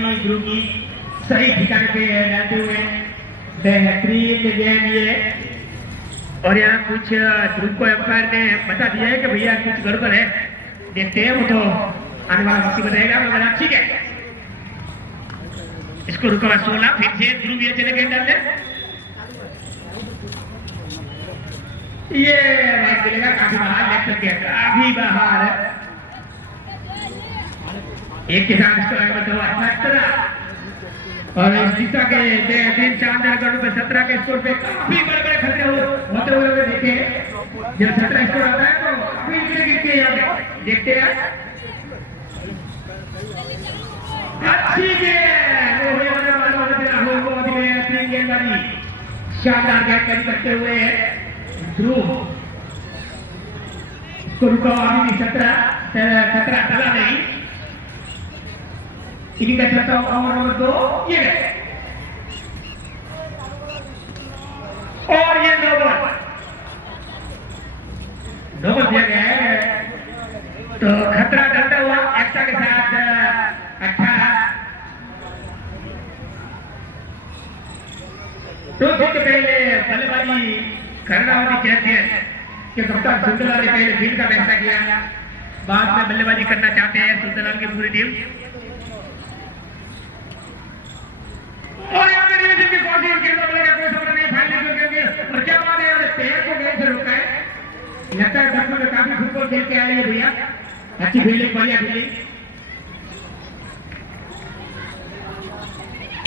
बल्लेबाजी गुरु की सही ठिकाने पे डालते हुए बेहतरीन गेम ये। और यहाँ कुछ ध्रुव को एम्पायर ने बता दिया है कि भैया कुछ गड़बड़ है, देखते हैं वो तो आने वाला वक्त बताएगा। मगर ठीक है, इसको रुका 16 फिर से ध्रुव ये चले गेंद डालने, ये राइट मिलेगा काफी बाहर, लेफ्ट के काफी बाहर। एक के साथ इसको आगे बढ़ता हुआ 17 और इस दिशा के बेहतरीन शानदार गढ़ पे 17 के स्कोर पे काफी बड़े-बड़े खतरे होते हुए देखे। जब 17 स्कोर आता है तो काफी विकेट गिरती है यहाँ पे, देखते हैं। अच्छी गेंद तीन गेंदबाजी शानदार गेंदबाजी करते हुए ध्रुव इसको रुका अभी भी 17 चला नहीं। इन्हीं का चलता ओवर नंबर 2 ये और ये नोबल दिया गया है, तो खतरा डरता हुआ एक्स्ट्रा के साथ 18। तो पहले बल्लेबाजी कर्णावती चैंपियन के कप्तान सुंदरलाल ने पहले फील्ड का फैसला किया, बाद में बल्लेबाजी करना चाहते हैं सुंदरलाल की पूरी टीम। और यहाँ पे रिलेशन की कोशिश की तो कोई समझ नहीं, फाइनल क्योंकि और क्या बात है, पैर को गेंद से रोका है। लगता है बच्चों में काफी फुटबॉल खेल के आए हैं भैया, अच्छी फील्डिंग, बढ़िया फील्डिंग।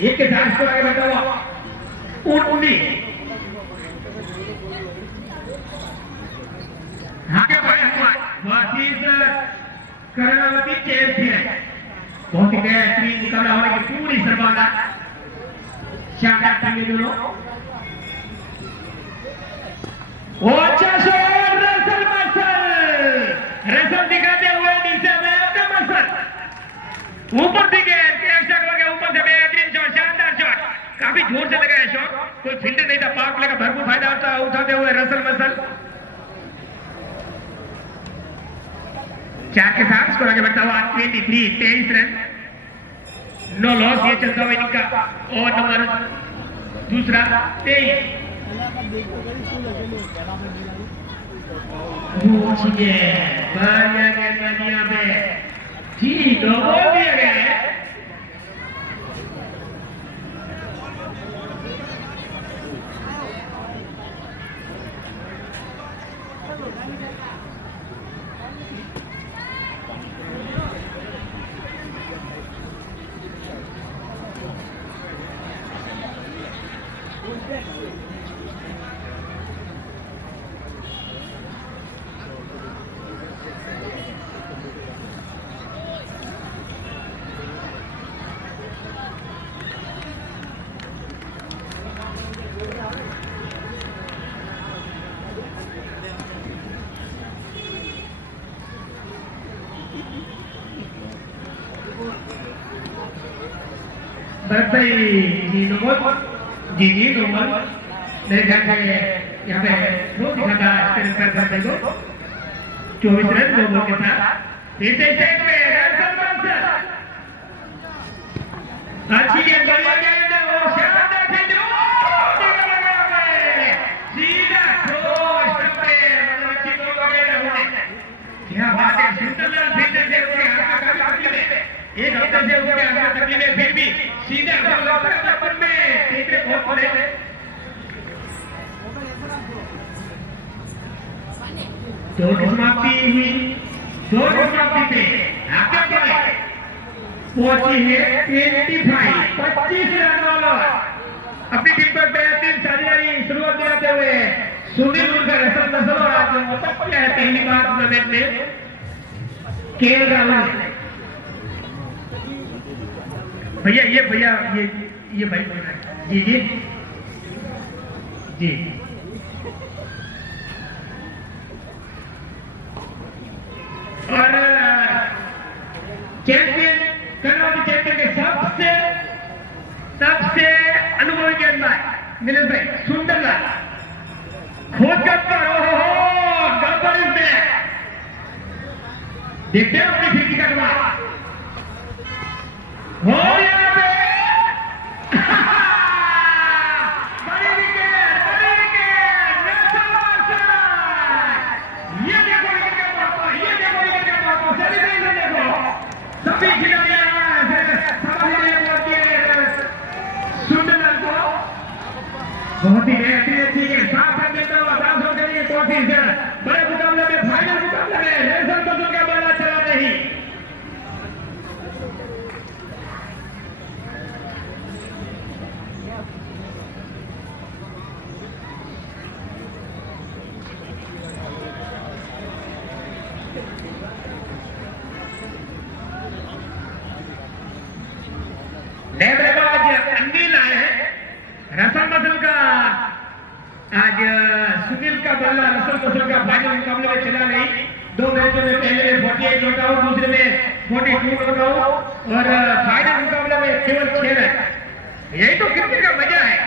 एक के साथ इसको आगे बढ़ा हुआ 19 आगे बढ़ा हुआ कर्णावती चैंपियन। बहुत ही बेहतरीन मुकाबला होने की पूरी संभावना, शानदार टीमें दोनों। अच्छा शॉट, रसल दिखाते हुए नीचे में अपने मसल ऊपर दिखे ऊपर से बेहतरीन शॉट, शानदार शॉट, काफी जोर से लगा है शॉट, कोई फील्डर नहीं था, पावर प्ले का भरपूर फायदा उठाते हुए रसल मसल 4 के साथ स्कोर आगे बढ़ता हुआ 23 रन, 9 लॉस। ये चलता हुआ इनका ओवर नंबर दूसरा 23। बढ़िया गेंदबाजी यहाँ पे ठीक हो दिया गया है। जी नोबल मेरे ख्याल से यहाँ पे बहुत दिखा था को 24 रन 2 बॉल के साथ। फिर से स्टेज पे अच्छी गेंद, बढ़िया गेंद और शानदार गेंद, सीधा स्टंप पे, मतलब अच्छी दो गेंद। क्या बात है, सुंदरलाल फील्डर से उसके हाथ का काफी तकलीफ है, एक हफ्ते से उसके हाथ का तकलीफ है, फिर भी सीधा पर में तीसरे बहुत बड़े दो समाप्ति हुई, दो समाप्ति पे आगे बढ़े पहुंची है 25 रन वाला अपनी टीम पर बेहतरीन साझेदारी शुरुआत दिलाते हुए सुनील उनका रसल नसल और आज अटक है पहली बार टूर्नामेंट में केएल राहुल। भैया ये भाई बोल रहे हैं जी और चैंपियन कर्णावती चैंपियन के सबसे अनुभवी गेंदबाज मिलन भाई सुंदरलाल खोज कर गड़बड़ इसमें देखते हैं अपनी फिर का नए बल्लेबाज अनिल आए हैं। रसल मसल का आज सुनील का बल्ला रसल मसल का फाइनल मुकाबले में चला नहीं। 2 मैचों में पहले में 48 नॉट आउट, दूसरे में 42 नॉट आउट और फाइनल मुकाबले में केवल 6 रन। यही तो क्रिकेट का मजा है।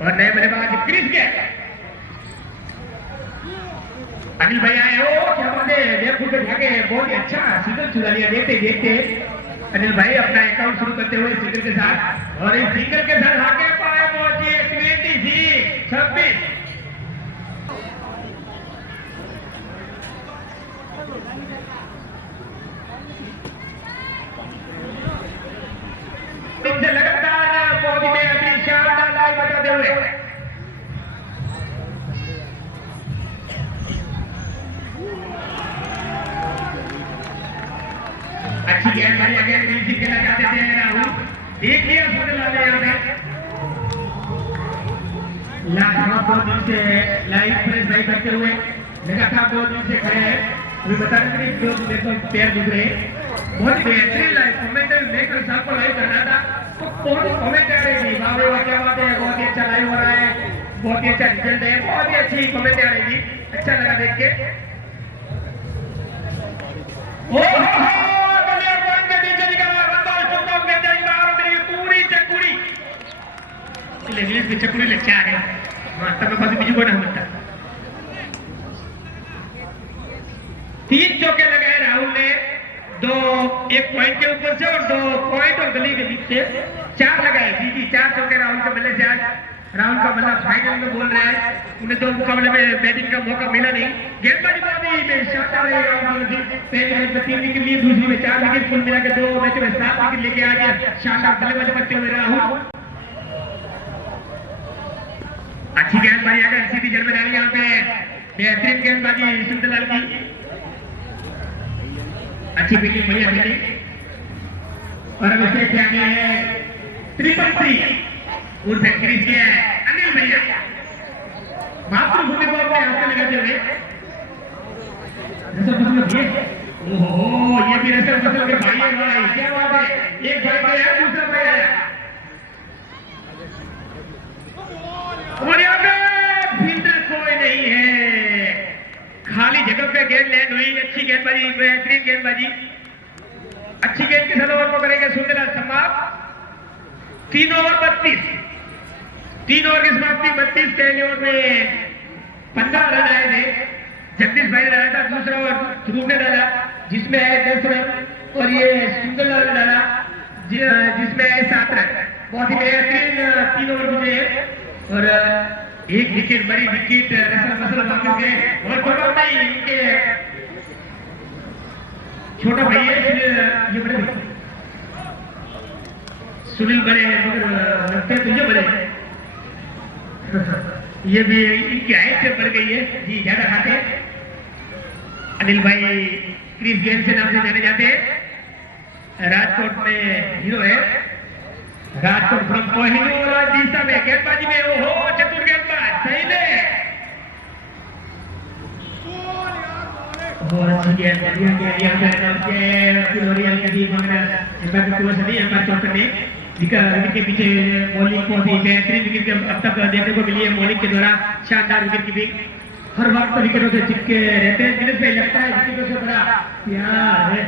और नए बल्लेबाज क्रिस गेल, अनिल भाई आए हो, क्या बात है, लेफ्ट फुट पे जाके बहुत ही अच्छा सिंगल चुरा लिया। देखते देखते अनिल भाई अपना अकाउंट शुरू करते हुए सिंगल के साथ, और इस सिंगल के साथ आगे पाए पहुंचे 26। इनसे लगातार मोदी में अपनी शानदार लाइव बताते हुए अच्छी गेंदबाजी अगेन म्यूजिक के लगाते थे राहुल। देख लिया सुंदरलाल ने यहाँ पे लगातार 2 दिन से लाइव प्रेस भाई करते हुए लगातार 2 दिन से खड़े हैं। अभी बता रहे थे कि 2 दिन तो पैर दुख रहे हैं। बहुत बेहतरीन लाइव कमेंटर लेकर साहब को लाइव करना था तो बहुत कमेंट आ रही थी, बाबरे वाह क्या बात है, बहुत ही अच्छा लाइव हो रहा है, बहुत ही अच्छा रिजल्ट है, बहुत ही अच्छी कमेंट आ रही थी। अच्छा लगा देख के। चकुड़ी लच्चा है तब बाजू बीजू को ना होता। 3 चौके लगाए राहुल ने, 2 1 पॉइंट के ऊपर से और 2 पॉइंट और गली के बीच से 4 लगाए। जी 4 चौके राहुल के बल्ले से। आज राहुल का बल्ला फाइनल में बोल रहा है, उन्हें 2 मुकाबले में बैटिंग का मौका मिला नहीं। गेंदबाजी बहुत ही शानदार रही राहुल की। पहले मैच में 3 विकेट लिए, दूसरी में 4 विकेट, कुल मिलाकर 2 मैच में 7 विकेट लेके आज शानदार बल्लेबाजी करते हुए राहुल। अच्छी गेंदबाजी अगर सीधी जड़ में डाली यहाँ पे, बेहतरीन गेंदबाजी सुंदरलाल की, अच्छी फील्डिंग, बढ़िया फील्डिंग। और अब इससे क्या गया है 3 उर्फ क्रिस किया है अनिल भैया। मातृभूमि को अपने हाथ में लगाते हुए रसल मसल ये, ओहो ये भी रसल मसल के भाई है भाई, क्या बात है, एक भाई गया दूसरा भाई आया। और यहाँ पे फील्डर कोई नहीं है, खाली जगह पे गेंद लैंड हुई। अच्छी गेंदबाजी, बेहतरीन गेंदबाजी, अच्छी गेंद के साथ ओवर को करेंगे सुंदरलाल समाप्त। 3 ओवर 32, 3 ओवर की समाप्ति 32। पहले ओवर में 15 रन आए थे, जगदीश भाई ने डाला था। दूसरा ओवर ध्रुव ने डाला जिसमें है 10 रन, और ये सुंदरलाल ने डाला जिसमें है 7 रन। बहुत ही बेहतरीन 3 ओवर गुजरे और 1 विकेट, बड़ी विकेट रसल मसल वापस गए। और कोई नहीं, इनके छोटा भाई है ये बड़े सुनील बड़े हैं, मगर लगते हैं तुझे बड़े ये भी इनकी हाइट से बढ़ गई है जी, ज्यादा खाते। अनिल भाई क्रिस गेल से नाम से जाने जाते हैं, राजकोट में हीरो है। राजकोट फ्रॉम कोहिनूर और दिशा में गेंदबाजी में ओहो चतुर गेंदबाज सही ने, बहुत अच्छी गेंद बढ़िया गेंद यहाँ पे लोरियल के भी मगर एम्पायर को सही एम्पायर चौकट ने विकेट के पीछे बॉलिंग बहुत ही बेहतरीन विकेट अब तक देखने को मिली है। बॉलिंग के द्वारा शानदार विकेट कीपिंग, हर वक्त विकेटों से चिपके रहते हैं। दिनेश भाई लगता है विकेटों से बड़ा प्यार है।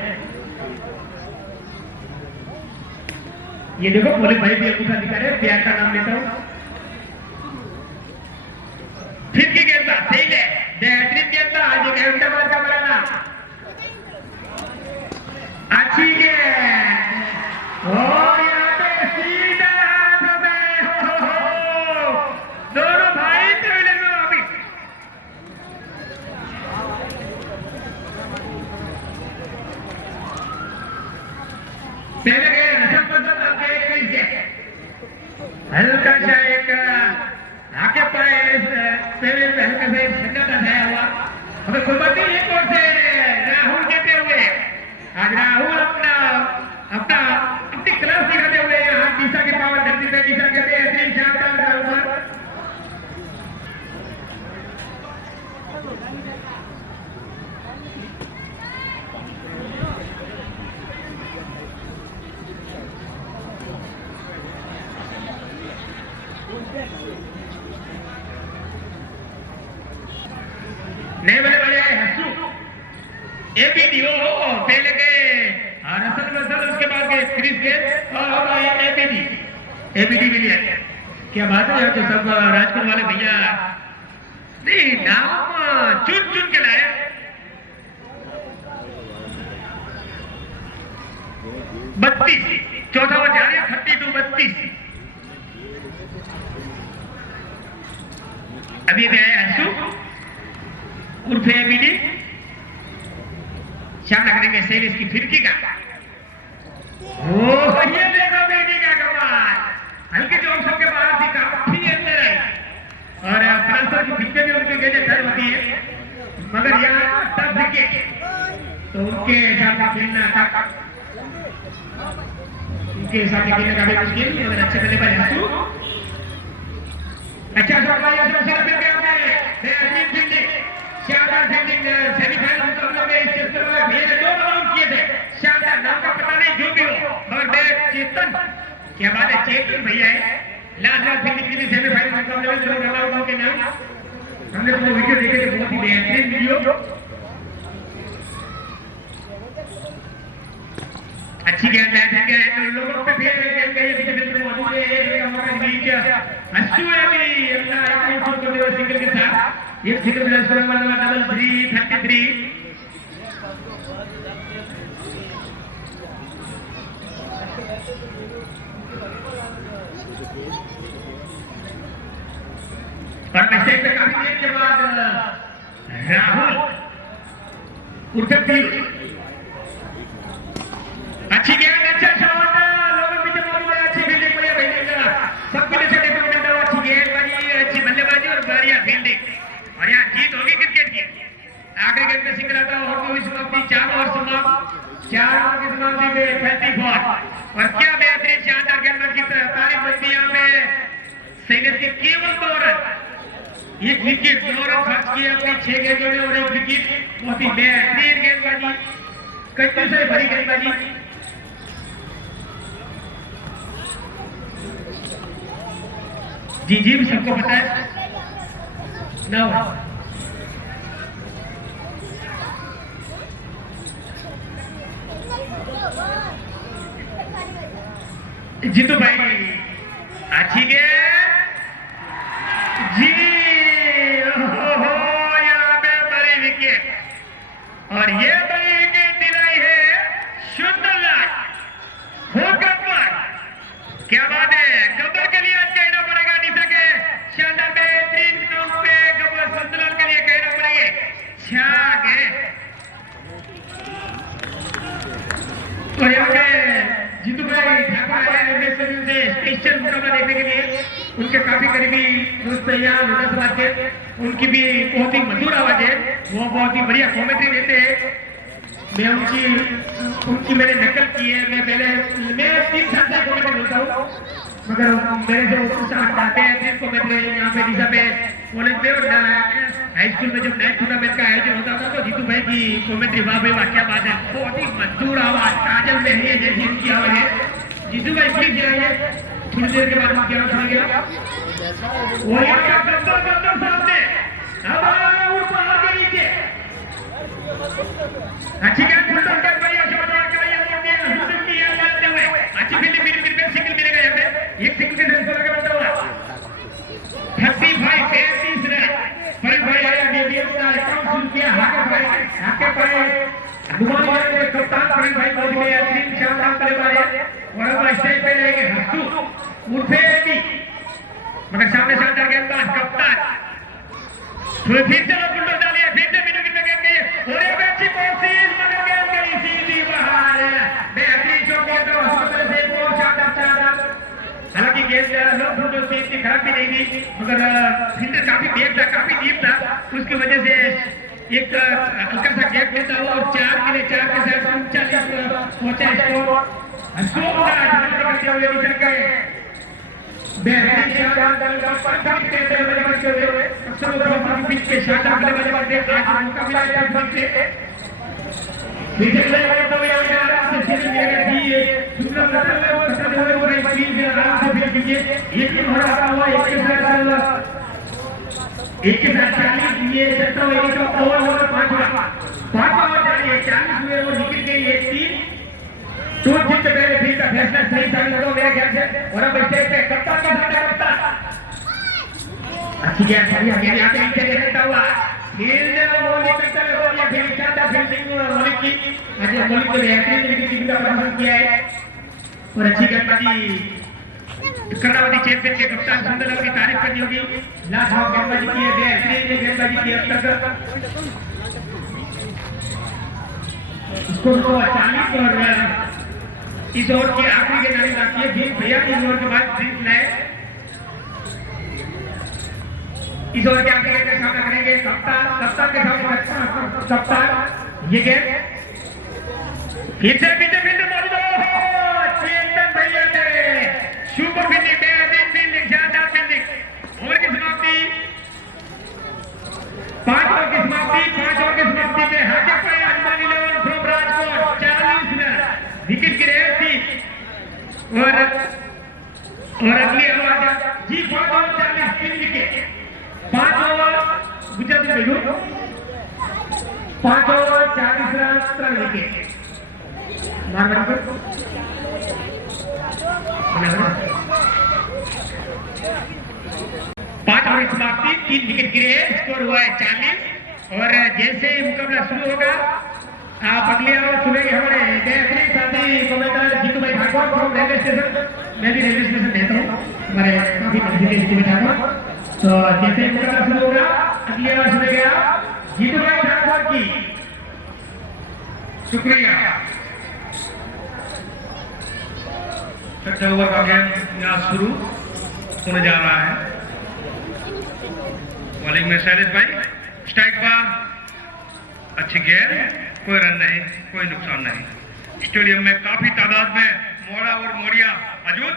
ये देखो बोले भाई भी अंगूठा दिखा रहे, प्यार का नाम लेता हूँ। फिर की गेंदबाज सही है, बेहतरीन गेंदबाज, एक अहमदाबाद का बनाना, अच्छी गेंद और यहाँ पे सीधा हाथों में हो। दोनों भाई ट्रेलर में वापिस। पहले गए हल्का सा एक आके पाए पहले हल्का सा एक सन्नाटा छाया हुआ। अबे कोई बात नहीं, एक और से राहुल देते हुए आज राहुल अपनी क्लास दिखाते हुए यहाँ दिशा के पावर धरती पे दिशा के बेहतरीन शानदार डालूंगा। नहीं बड़े बड़े हंसू एबीडी हो पहले के रसल रसल उसके बाद के क्रिस गेल और एबीडी विलियम। क्या बात है यार, तो सब राजपुर वाले भैया नहीं नाम चुन चुन के लाए। बत्तीस चौथा ओवर जा रही है 32-32। अभी भी आया हंसू उर्फ एबीडी, सामना करेंगे शैलेश की फिरकी का। ओह ये देखो बेटी का कमाल, हल्की जो सबके बाहर थी काफी अंदर आई और फ्रांसर की पिच पे भी उनकी गेंदें डर होती है, मगर यहाँ टफ विकेट तो उनके हिसाब से खेलना था, उनके हिसाब से खेलने का भी मुश्किल, मगर अच्छे बल्लेबाज हंसू। अच्छा शॉट भाई फिर गया बेहतरीन फील्डिंग, शानदार फील्डिंग। सेमीफाइनल मुकाबले में इस क्षेत्र में भैया ने 2 रन आउट किए थे, शानदार, नाम का पता नहीं जो भी हो, मगर मैं चेतन, क्या बात है चेतन भैया है, लाजवाब फील्डिंग की सेमीफाइनल मुकाबले में 2 रन आउट के नाम हमने तो वीडियो देखे थे, बहुत ही बेहतरीन वीडियो। अच्छी गेंद है लोगों पे फिर गेंद गई बीच में मौजूद है हमारा बीच हंसू है भी अपना आउट करते हुए सिंगल के साथ एक सिंगल प्लस पर मतलब डबल 333। और मैच पे काफी देर के बाद राहुल उर्फ अच्छी गेंद, अच्छा शॉट, लोगों पीछे मौजूद है, अच्छी फील्डिंग बढ़िया फील्डिंग, सब कुछ अच्छा डिपार्टमेंट है, अच्छी गेंदबाजी, अच्छी बल्लेबाजी और बढ़िया फील्डिंग और यहाँ जीत होगी क्रिकेट की। आखिरी गेंद में सिंगल आता और भी समाप्ति 4 ओवर समाप्त, 4 ओवर की समाप्ति में 34 और क्या बेहतरीन शानदार गेंदबाजी की तारीफ बनती है यहाँ पे शैलेश की केवल 2 रन, एक विकेट 2 रन खर्च किए अपनी 6 गेंदों में और 1 विकेट, बहुत ही बेहतरीन गेंदबाजी, कंजूस से भरी गेंदबाजी। जी भी सबको पता है ना। जीतू भाई अच्छी गेंद जी, यहाँ पे बड़ी विकेट और ये बड़ी विकेट दिलाई है सुंदरलाल हो गब्बर। क्या बात है, गब्बर के लिए आज कहना पड़ेगा निशा के शानदार बेहतरीन काउंट पे गब्बर सुंदरलाल के लिए कहना पड़ेगा छा गए। तो यहाँ पे जीतू भाई ठाकुर आए हैं से स्पेशल मुकाबला देखने के लिए, उनके काफी करीबी दोस्त यहाँ लोकसभा के, उनकी भी बहुत ही मधुर आवाज है, वो बहुत ही बढ़िया कॉमेंट्री देते हैं। मैं उनकी मैंने नकल की है, मैं 3 साल से कॉमेंट्री बोलता हूँ, मगर मेरे जो आते हैं 3 कॉमेंट्री यहाँ पे दिशा पे कॉलेज में और हाई स्कूल में जब नाइट टूर्नामेंट का आयोजन होता था तो जीतू भाई की कॉमेंट्री वाह भाई वाह क्या बात है, बहुत ही मधुर आवाज, काजल में है जैसी उनकी आवाज है। जीतू भाई प्लीज जाइए, थोड़ी देर के बाद हम क्या सुनेंगे वो यहाँ का गब्बर सामने अब ऊपर आगे नीचे अच्छी गेंद फुलटॉस कर बढ़िया शॉट मार के ये मोड़ दिया हुसैन की याद लेते हुए अच्छी फील्डिंग मिड पे सिंगल मिलेगा यहाँ पे, एक सिंगल के रेस पर लगा बचा हुआ 35 रन पर भाई आया भी अपना अकाउंट शुरू किया हाके पाए गुमान वाले के कप्तान पर भाई बहुत ही बेहतरीन शानदार बल्लेबाज है और अब स्टेज पे जाएंगे हंसू उर्फे भी, मगर सामने शानदार गेंदबाज कप्तान फिर चलो फुलटॉस डालिए, फिर से मिड में गेंद गई और एक अच्छी कोशिश मगर गेंद गई सीधी बाहर, बेहतरीन शॉट किया तो हॉस्पिटल से बहुत शानदार। हालांकि गेंद लो फुलटॉस की इतनी खराब भी नहीं थी, मगर फील्डर काफी बैक था, काफी डीप था, उसकी वजह से एक हल्का सा गैप मिलता हुआ और 4 के साथ 39 पहुंचा स्कोर। करते हुए निकल गए बेहतरीन शानदार परफेक्ट खेलते हुए बच्चे हुए अक्सर वो पिच पे शानदार बल्लेबाज देखते हैं, आज उनका मिला है फिर से विकेट ले तो ये आराम से सीधे मिलेगा दी सुंदर मतलब में वो करते हुए वो स्पीड में आराम से फिर लीजिए। एक घोड़ा आता हुआ एक के साथ 40 ये 17 का ओवर नंबर 5 ओवर जारी है। 40 हुए वो निकल गई एक टीम तो जितने पहले फिर का फैसला सही साबित होगा मेरे ख्याल से। और अब स्टेज पे कप्तान का साथ कप्तान अच्छी गेंद सारी आगे आगे नीचे देखता हुआ फील्ड वो निकलता है और ये फिर चाहता फील्डिंग मलिक की आज मलिक ने बेहतरीन तरीके से टीम का प्रदर्शन किया है। और अच्छी गेंदबाजी कर्णावती चैंपियन के कप्तान सुंदर की तारीफ करनी होगी। लाजवाब गेंदबाजी की है, बेहतरीन गेंदबाजी की अब तक। स्कोर 40 और इस ओवर की आखिरी गेंद बाकी है। भीम भैया इस ओवर के बाद ड्रिंक लाए। इस ओवर के आखिरी गेंद का सामना करेंगे कप्तान के सामने कप्तान ये गेंद पीछे मौजूद चेतन भैया ने सुपर फील्डिंग बेहतरीन फील्डिंग शानदार फील्डिंग। ओवर की समाप्ति 5 ओवर की समाप्ति में हाके पड़े Andaman 11 from Rajkot 40 run wicket की रेस थी। और अगली आवाज जी 5 ओवर 40 3 विकेट 5 ओवर गुजराती भेजो 5 ओवर 40 रन 3 विकेट मार 5 ओवर समाप्ति 3 विकेट गिरे। स्कोर हुआ है 40। और जैसे मुकाबला शुरू होगा आप अगली आवाज सुनेंगे हमारे बेहतरीन साथी कमेंटर जीतू भाई ठाकुर फ्रॉम रेलवे स्टेशन। मैं भी रेलवे स्टेशन रहता हूँ, हमारे काफी नजदीक है जीतू भाई ठाकुर। तो जैसे मुकाबला शुरू होगा अगली आवाज सुनेंगे आप जीतू भाई ठाकुर की। शुक्रिया। छठा ओवर का गेम यहाँ शुरू होने जा रहा है। बॉलिंग में शैलेश भाई स्ट्राइक बार अच्छी गेंद कोई रन नहीं कोई नुकसान नहीं। स्टेडियम में काफी तादाद में मोड़ा और मोड़िया मौजूद।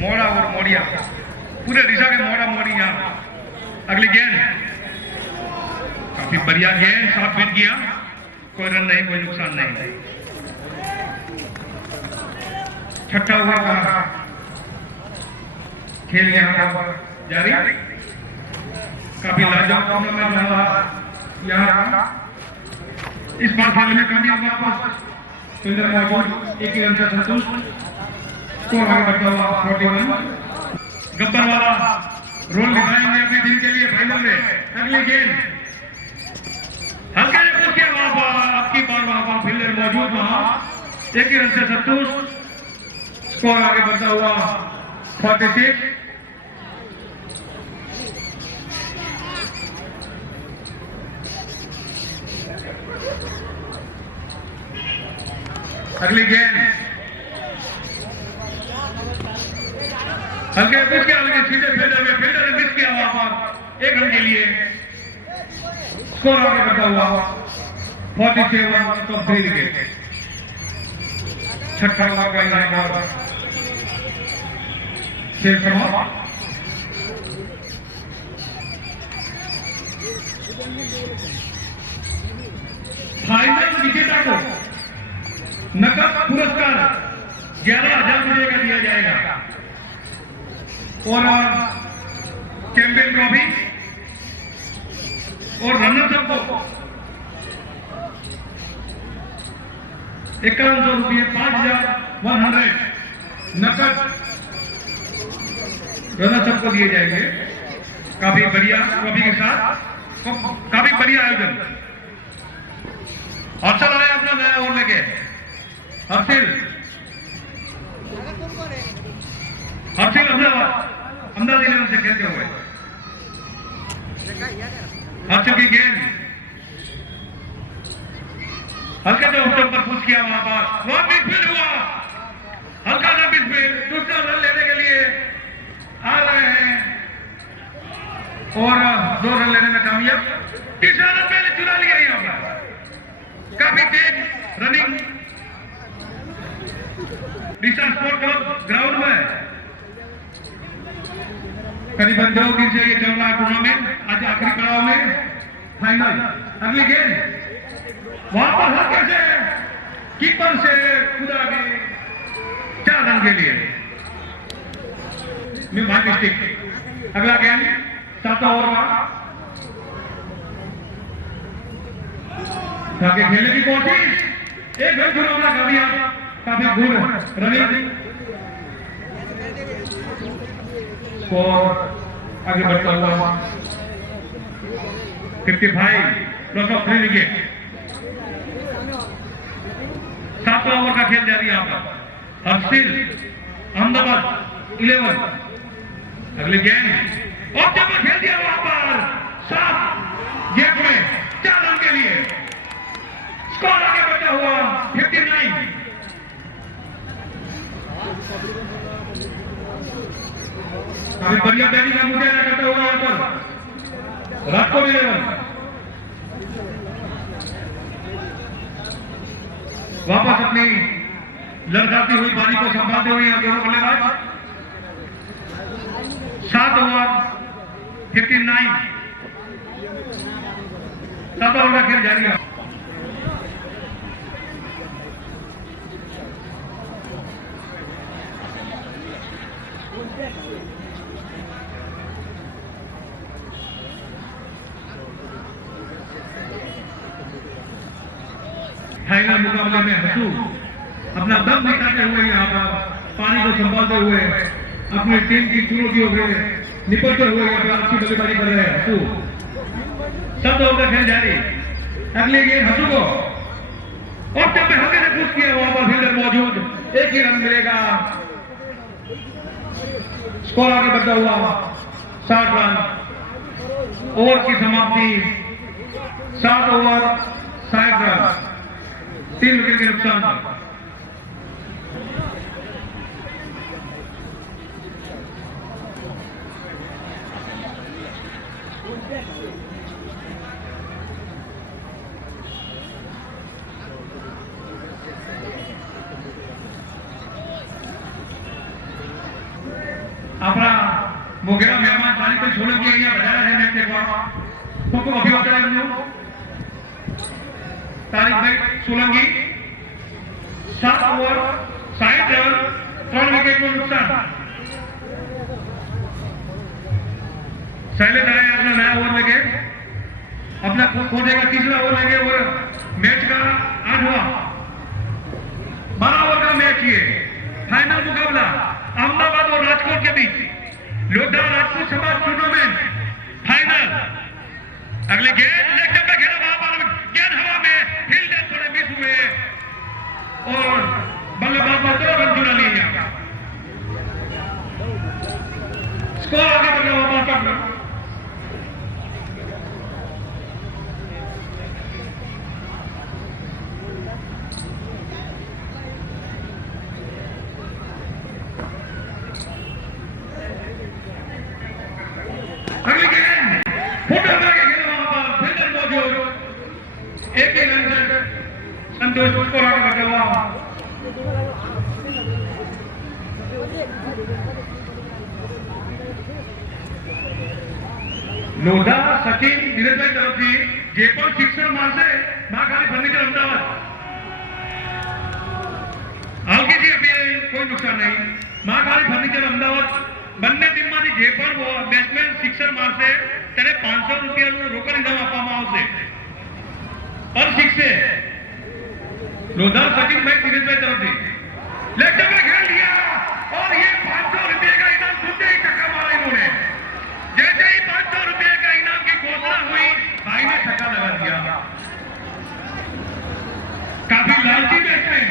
मोड़ा और मोड़िया पूरे दिशा के मोड़ी यहाँ। अगली गेंद काफी बढ़िया गेंद साफ फिट किया कोई रन नहीं कोई नुकसान नहीं। छठा ओवर का खेल यहाँ पर जारी। काफी लाजवाब टूर्नामेंट रहा यहाँ। इस बार खेल में काफी वापस फील्डर मौजूद एक रन से संतुष्ट। स्कोर आगे बढ़ता हुआ 41। गब्बर वाला रोल निभाएंगे अपने टीम के लिए फाइनल में। अगली गेंद हल्के उसके आपकी बार वहां पर फील्डर मौजूद वहां एक ही रन से संतुष्ट। स्कोर आगे बढ़ता हुआ 46। अगली गेंद हल्के पुश के आगे सीधे फील्डर में फील्डर ने मिस किया वहां पर 1 रन के लिए। स्कोर आगे बढ़ता हुआ 47 तो 3 विकेट। छठा ओवर का यहाँ पर खेल समाप्त। फाइनल विजेता को नकद पुरस्कार 11,000 रुपए का दिया जाएगा और चैंपियन ट्रॉफी और रनर्स अप को 5100 रुपये 5,100 नकद रनर्स अप को दिए जाएंगे। काफी बढ़िया ट्रॉफी के साथ काफी बढ़िया आयोजन। हर्षल आया अपना नया ओवर लेके। हर्षिल अहमदाबाद 11 से खेलते हुए हर्षिल की गेंद हल्का जो स्टंप पर पुश किया वहां पर वहां मिडफील्ड हुआ। हल्का सा मिडफील्ड दूसरा रन लेने के लिए आ रहे हैं और 2 रन लेने में कामयाब। तीसरा रन पहले चुरा लिया यहाँ पर। काफी तेज running distance sport club ground में करीबन 2 दिन से ये चल रहा है टूर्नामेंट। आज आखिरी पड़ाव में फाइनल। अगली गेंद वहां पर हल्के से कीपर से खुदा के 4 रन के लिए माई मिस्टेक। अगला गेंद 7 ओवर का ताकि खेलने की कोशिश, एक रन चुनावना कर दिया, काफी गुड रनिंग स्कोर आगे बढ़ता हुआ 55 लॉस ऑफ 3 विकेट। 7 ओवर का खेल जारी यहाँ पर। हर्षिल अहमदाबाद 11। अगली गेंद और जब खेल दिया वहां पर 7 गेंद में 4 रन के लिए स्कोर आगे बढ़ता हुआ 59। अभी बढ़िया बैटिंग का मुकाबला करता हुआ यहाँ पर राजकोट 11 वापस अपनी लड़खड़ाती हुई बारी को संभालते हुए यहाँ दोनों बल्लेबाज। 7 ओवर 59। 7 ओवर का खेल जारी है। फाइनल मुकाबले में हसू अपना दम दिखाते हुए यहाँ पर पानी को संभालते हुए अपनी टीम की चुनौतियों से निपटते हुए यहाँ पर अच्छी बल्लेबाजी कर रहे हैं हसू। 7 ओवर का खेल जारी। अगली गेंद हसू को और जब हल्के से पुश किया वहां पर फील्डर मौजूद, एक ही रन मिलेगा। स्कोर आगे बढ़ता हुआ 60 रन। ओवर की समाप्ति 7 ओवर 60 रन, 3 विकेट के नुकसान। अपना मोगेरा मेहमान पानी को छोड़ने के लिए बजाया है मैच देखो तुमको अभी होता है तारीख भाई सोलंकी 7 ओवर 60 रन 3 विकेट को नुकसान। शैलेश आए अपना नया ओवर लेके, अपना कोटे का 3रा ओवर लेके और मैच का 8वां 12 ओवर का मैच ये फाइनल मुकाबला अहमदाबाद और राजकोट के बीच लोधा राजपूत समाज टूर्नामेंट फाइनल। अगले गेंद लेग पे खेला वहां पर गेंद हवा में, फील्डर थोड़े मिस हुए और बल्लेबाज ने 2 रन चुरा लिए। स्कोर आगे बढ़ गया वापस। अगली गेंद फुटबॉल के खेला वहां पर फील्डर मौजूद, एक ही रन से संतोष को आगे बढ़ता हुआ। लोधा सचिन धीरज भाई तरफ थी जेपल सिक्सर मार से महाकाली फर्नीचर अहमदाबाद। हल्की सी अपील, कोई नुकसान नहीं। महाकाली फर्नीचर अमदावाद બંને ટીમમાંથી જે પણ બેટ્સમેન સિક્સર મારશે તેને 500 રૂપિયાનું રોકડ ઇનામ આપવામાં આવશે પર સિક્સે। લોધા સचिन भाई धीरज भाई तरफ से लेग में खेल दिया और ये 500 रुपए का इनाम सुनते ही छक्का मारा इन्होंने। जैसे ही 500 रुपए का इनाम की घोषणा हुई भाई ने छक्का लगा दिया। काफी लालची बैट्समैन,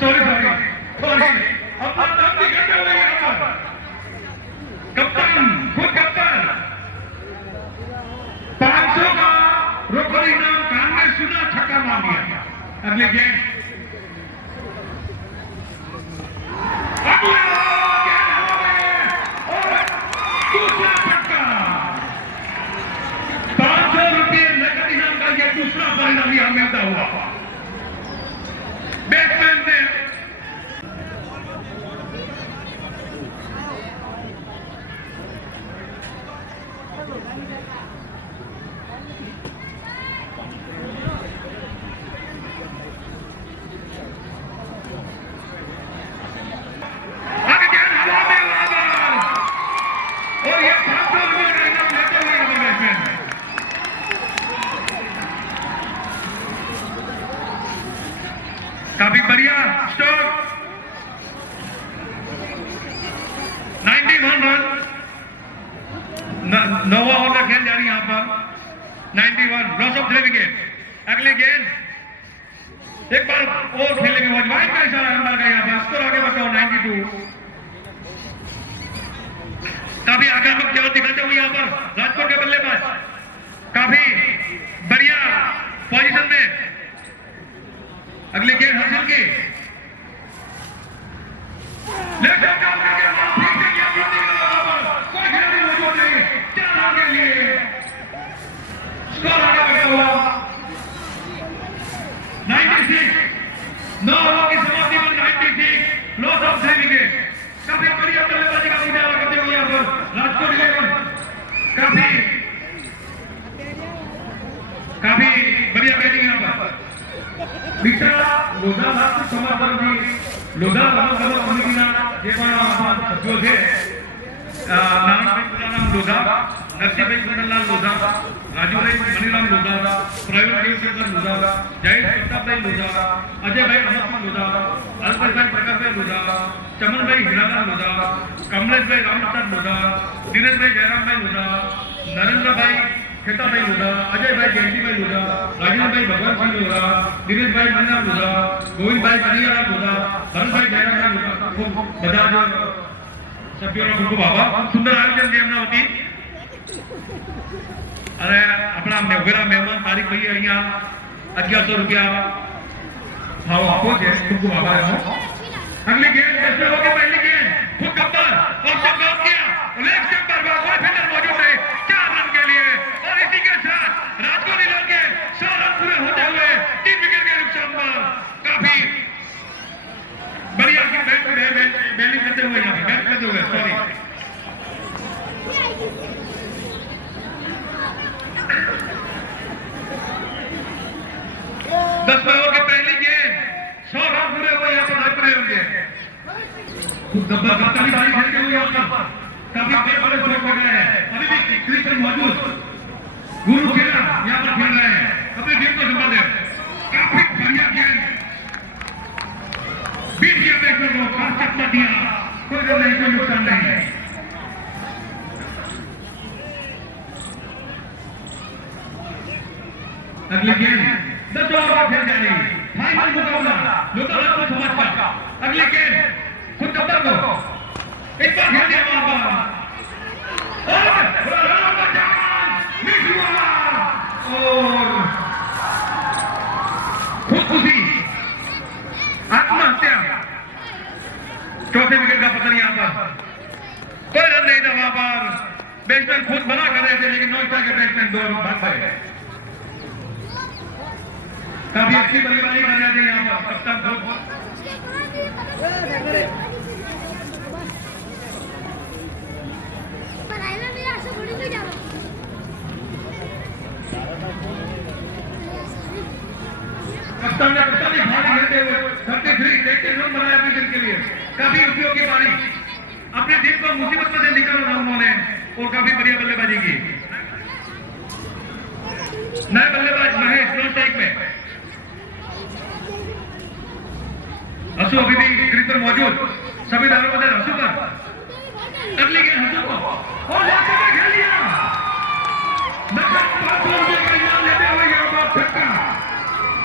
सॉरी अपना दम दिखाते हुए यहाँ पर कप्तान खुद कप्तान 500 का रोकड़ इनाम कान में सुना, छक्का मार दिया। अगले गेंद और दूसरा छक्का। 500 रुपये नकद इनाम का यह दूसरा परिणाम यहां मिलता हुआ। बैट्समैन ने काफी बढ़िया स्टॉक 91 रन 9वां ओवर का खेल जारी यहाँ पर 91 लॉस ऑफ 3 विकेट। अगले गेंद एक बार और खेलेंगे वाइड का इशारा अंदर का यहाँ पर स्कोर आगे बढ़ा 92। काफी आक्रामक जवाब दिखाते हुए यहाँ पर राजकोट के बल्लेबाज काफी बढ़िया पोजीशन में अगली गेंद हासिल की। कोई खिलाड़ी मौजूद नहीं 4 रन के लिए स्कोर आगे बढ़ा हुआ 96। 9 ओवर की समाप्ति पर 96 लॉस ऑफ 3 विकेट। काफी बढ़िया बल्लेबाजी का मुजाहरा करते हुए यहाँ पर राजकोट इलेवन काफी बढ़िया बैटिंग यहाँ पर बिचारा लोधा समाचार भी लोधा रमत समितिना જે પણ સભ્યો છે નારાયણભાઈ પુરાણામ લોધા, નરસિંહભાઈ કુંડલલાલ લોધા, રાજુભાઈ મણીરામ લોધા, પ્રવીણ દેવશંકર લોધા, જયેશ પ્રતાપભાઈ લોધા, અજયભાઈ અમરસિંહ લોધા, અલ્પેશભાઈ પ્રકાશભાઈ લોધા, ચમનભાઈ હીરાલાલ લોધા, કમલેશભાઈ રામપ્રસાદ લોધા, દિનેશભાઈ જયરામભાઈ લોધા, નરેન્દ્રભાઈ ખેતાભાઈ લોધા, અજયભાઈ જયંતિભાઈ લોધા, રાજેન્દ્રભાઈ ભગવાનસિંહ લોધા, દિનેશભાઈ મણીરામ લોધા, ગોવિંદભાઈ કનૈયાલાલ લોધા, ભરતભાઈ જયરામભાઈ લોધા, બધા જ સભ્યોનો ખૂબ ખૂબ આભાર। સુંદર આયોજન છે એમના વતી અને આપણા મેઘરા મહેમાન તારીખ ભાઈએ અહીંયા 1100 રૂપિયા ભાવ આપો છે, ખૂબ ખૂબ આભાર એમનો। अगली गेंद दर्शकों की पहली गेंद खुद गब्बर और संभव किया लेग स्टंप पर कोई फील्डर मौजूद नहीं 4 रन के लिए और इसी के साथ राजकोट इलेवन के 100 रन पूरे होते हुए 3 विकेट के नुकसान पर काफी बढ़िया बैटिंग करते हुए यहाँ पे बैट करते हुए सॉरी 10 ओवर की पहली गेंद 100 रन पूरे हुए यहाँ पर राजकोट इलेवन के खुद गब्बर काफी बारी खेलते हुए यहाँ पर काफी बड़े शॉट लगाए हैं। अभी भी क्रीज पर मौजूद गुरु खेला यहाँ पर खेल रहे हैं अपनी टीम को संभाल रहे। काफी बढ़िया गेंद बीट किया बैट्समैन को खास चक्कर दिया, कोई रन नहीं, कोई नुकसान नहीं। अगली गेंद 10 ओवर का खेल जारी फाइनल मुकाबला लोधा राजकोट समाज का। अगली गेंद खुद गब्बर को एक बार खेल दिया वहां पर और रन का चांस मिस हुआ और खुदकुशी आत्महत्या। चौथे विकेट का पतन यहाँ पर कोई रन नहीं था वहां पर बैट्समैन खुद बना कर रहे थे लेकिन नौ स्ट्राइक के बैट्समैन 2 रन भाग गए। काफी अच्छी बल्लेबाजी कर रहे थे यहाँ पर कप्तान खुद कप्तान ने भारी खेलते हुए 33 रन बनाए अपनी टीम के लिए। काफी उपयोगी पारी अपनी टीम को मुसीबत में से निकाला उन्होंने और काफी बढ़िया बल्लेबाजी की। नए बल्लेबाज महेश नॉन स्ट्राइक में, हसू अभी भी क्रीज पर मौजूद, सभी दारों को हसू पर अगली गेंद हसू को और खेल लिया नकद 500 रुपए का इनाम लेते हुए यहाँ पर छक्का।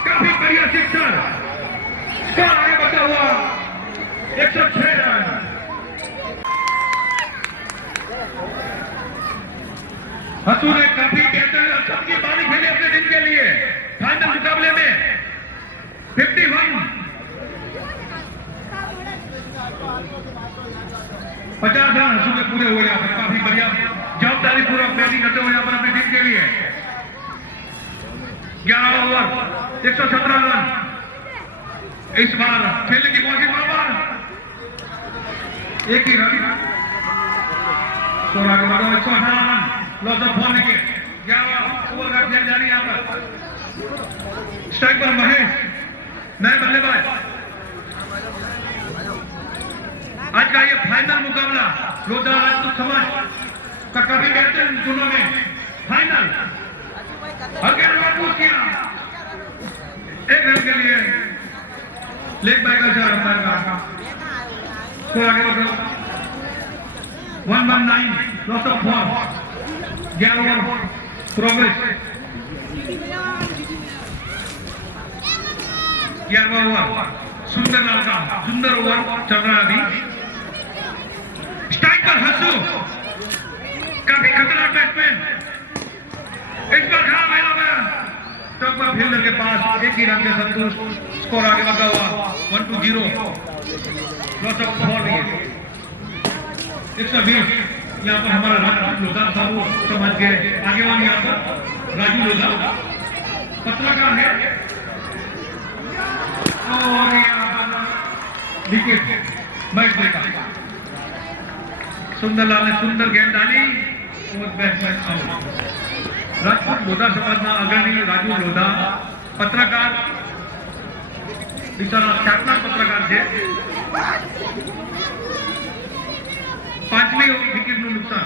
काफी बढ़िया सिक्सर, स्कोर आगे बढ़ता हुआ 106 रन। हसू ने काफी बेहतर अच्छी पारी खेली अपने टीम के लिए। फाइनल मुकाबले में 51 50 रन हसू के पूरे हुए यहाँ पर। काफी बढ़िया जवाबदारी पूर्वक बैटिंग करते हुए यहाँ पर अपनी टीम के लिए। 11 ओवर 117 रन इस बार खेलने की कोशिश बार एक ही run 118 run loss of 4 wicket. 11 over का खेल जारी यहाँ पर। स्ट्राइक पर महेश नए बल्लेबाज। आज का ये फाइनल मुकाबला लोधा राजकोट समाज का काफी बेहतरीन टूर्नामेंट फाइनल किया 1 रन के लिए लेग बाय का चार अंपायर का स्कोर आगे बढ़ो 119 लॉस ऑफ 4 11 ओवर प्रोग्रेस 11वां ओवर सुंदर लाल का सुंदर ओवर चल रहा है अभी स्ट्राइक पर हंसू काफी खतरनाक बैट्समैन इस बार खड़ा मैदान में चौका फील्डर के पास एक ही रन से संतुष्ट स्कोर आगे बढ़ा हुआ 1-0 लॉस ऑफ 4 120 यहाँ पर हमारा रन लोधा साहू समझ के आगे वाले यहाँ पर राजू लोधा पत्रकार है और विकेट मैच देखा सुंदरलाल ने सुंदर गेंद डाली और बैट्समैन आउट राजपूत लोधा समाजना अग्रणी राजू लोधा पत्रकार बिचारा ख्यातनाम पत्रकार છે 5મી विकेट નું नुकसान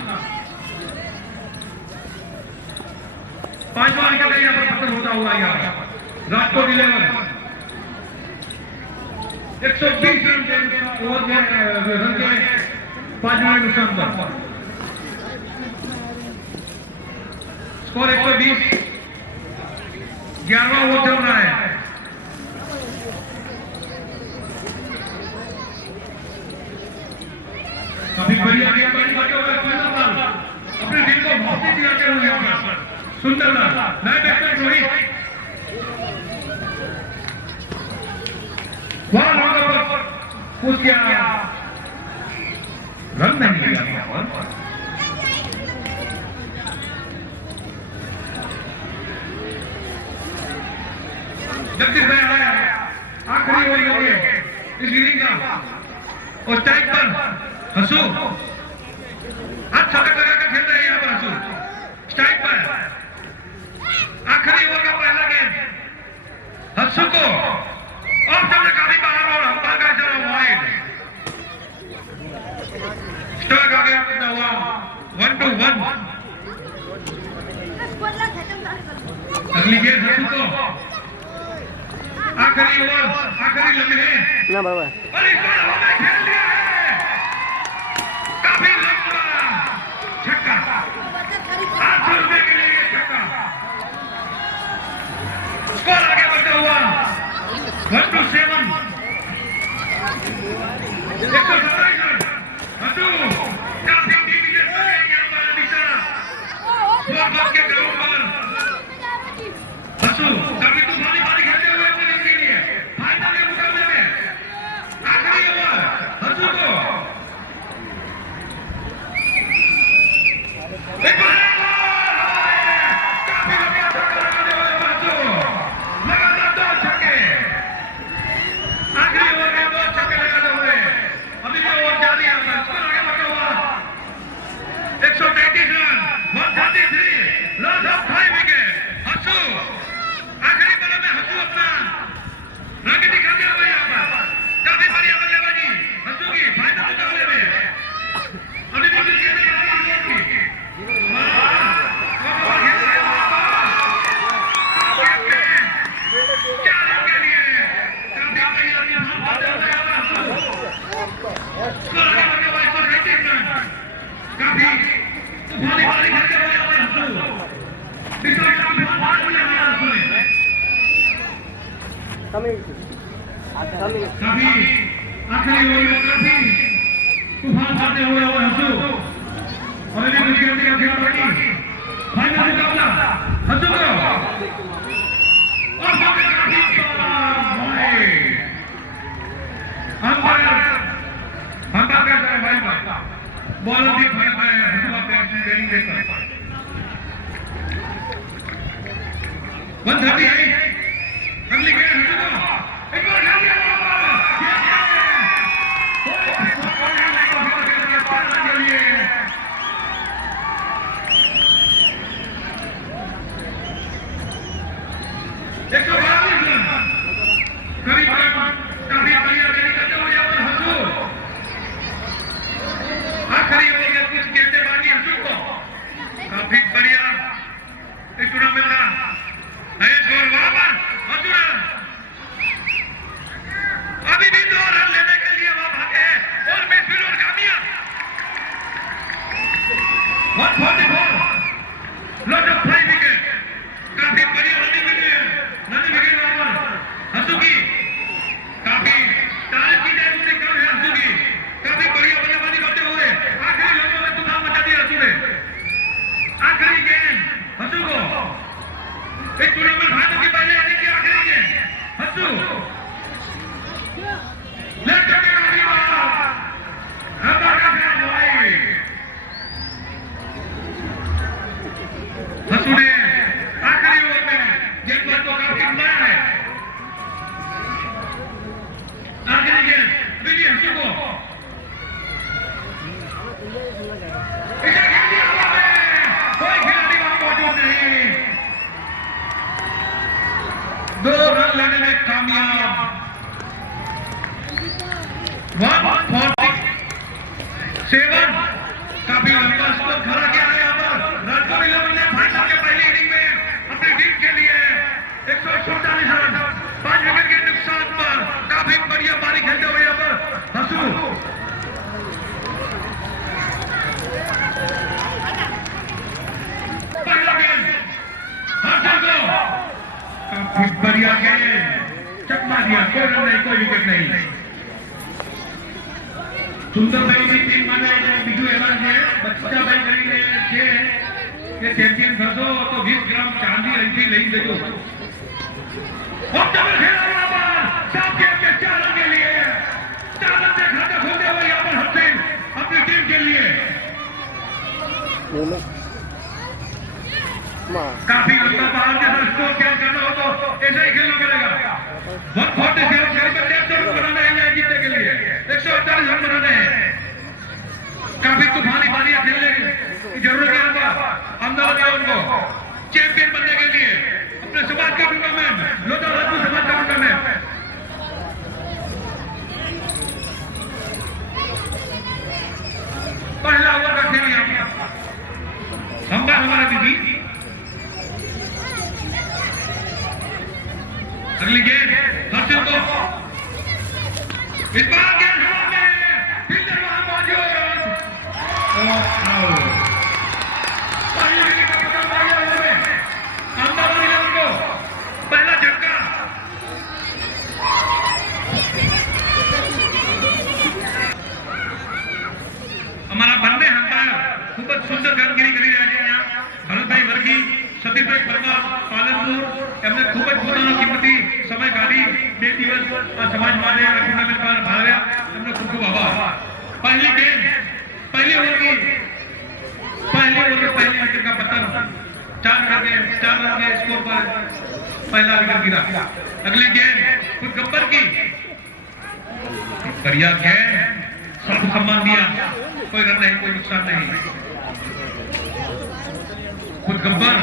5वां विकेट यहाँ पर पतन होता हुआ यहाँ राजकोट 11 120 रन ओवर के 5वां नुकसान पर स्कोर 120 11वां ओवर चल रहा है काफी बढ़िया गेंद बाटे हुए सुंदरलाल अपने टीम को मौके दिलाते हुए यहाँ पर सुंदरलाल नए बैट्समैन रोहित वहां लॉन्ग पर कुछ किया रन नहीं लिया यहाँ पर जगदीश भाई आया आखिरी ओवर हो गए इस इनिंग का और स्ट्राइक पर हंसू आज शतक लगाकर खेल रहे हैं यहाँ पर हंसू स्ट्राइक पर आखिरी ओवर का पहला गेंद हंसू को ऑफ साइड काफी बाहर और अंपायर का इशारा वाइड स्ट्राइक आ गया हुआ 1-1 अगली गेंद हंसू को आखिरी ओवर आखिरी लम्हे ना बराबर और इस बार हमने खेल लिया है काफी लंबा छक्का 800 रुपए के लिए ये छक्का स्कोर आगे बढ़ता हुआ 1-7 127 रन हंसू काफी टीम के यहाँ पर दिशा स्कोर बॉक्स के ग्राउंड पर हंसू काफी तूफानी पारी खेलते हुए अपनी टीम के लिए फाइनल के मुकाबले में आखिरी ओवर हंसू को एक बार काफी लंबा छक्का लगाने वाले हंसू लगातार 2 छक्के आखिरी ओवर में 2 छक्के लगाते हुए अभी जो ओवर जारी है स्कोर आगे बढ़ता हुआ 133 रन 133 लॉस ऑफ 5 विकेट हंसू आखिरी बल्ले में हंसू अपना रंग दिखाते हुए यहाँ पर काफी बढ़िया बल्लेबाजी हंसू की फाइनल मुकाबले में अभी भी कुछ कहने बाकी है कमी काफी आखिरी ओवर में काफी तूफान खाते हुए और हंसू और अभी कुछ कहने का खेल बाकी फाइनल मुकाबला हंसू को और काफी अंपायर का वाइड का बॉलर भी फाइल में हंसू अपने बैटिंग देकर 138 अगली गेंद हंसू को एक बार खेल दिया हंसू लेकर के गाड़ी हंसू ने आखिरी ओवर में गेंदबाज को काफी बुलाया है। आखिरी गेंद बिली हंसू को कोई खिलाड़ी वहां मौजूद नहीं। 2 रन लेने में कामयाब। 147 काफी लंबा स्कोर खड़ा किया है यहाँ पर। राजकोट 11 ने फाइनल के पहली इनिंग में अपनी टीम के लिए 147 रन 5 विकेट के नुकसान पर काफी बढ़िया पारी खेलते हुए यहाँ पर हंसू पहला गेंद हंसू को काफी बढ़िया गेंद चकमा दिया। कोई रन नहीं, कोई विकेट नहीं। सुंदर भाई की टीम माने બીજું એવા છે બચ્ચા ભાઈ કરીને છે કે ચેમ્પિયન થશો તો 20 ગ્રામ ચાંદી અહીંથી લઈ જજો। और डबल खेला यहाँ पर साफ गेम में 4 रन के लिए 4 रन से खाता खोलते हुए यहाँ पर हसन अपनी टीम के लिए काफी लंबा बाहर के साथ स्कोर क्या करना हो तो ऐसा ही खेलना पड़ेगा। 147 करीबन 150 रन बनाना है मैच जीतने के लिए। 148 रन बनाने हैं। काफी तूफानी पारियां खेलने की जरूरत है यहाँ पर अहमदाबाद उनको चैंपियन बनने के लिए अपने समाज का टूर्नामेंट लोधा राजपूत समाज का टूर्नामेंट। पहला ओवर का खेल यहाँ पर हमारा दीदी अगली गेंद हर्षिल को इस बार गेंद हवा में फील्डर वहां मौजूद पहली विकेट का पतन पहले ओवर में अहमदाबाद 11 को पहला झटका। हमारा બંને अंपायर खूब सुंदर कामगिरी કરી રહ્યા છે। यहाँ ભરતભાઈ વર્ગી સતીશભાઈ પરમાર પાલનપુર એમને ખૂબ જ પોતાનો કિંમતી સમય કાઢી 2 દિવસ આ સમાજ માટે આ ટુર્નામેન્ટ પર ભાળવ્યા। એમનો ખૂબ ખૂબ આભાર। पहली गेंद पहली ओवर की पहली विकेट का पतन 4 रन के स्कोर पर पहला विकेट गिरा। अगली गेंद खुद गब्बर की बढ़िया गेंद सब सम्मान दिया। कोई रन नहीं, कोई नुकसान नहीं। खुद गब्बर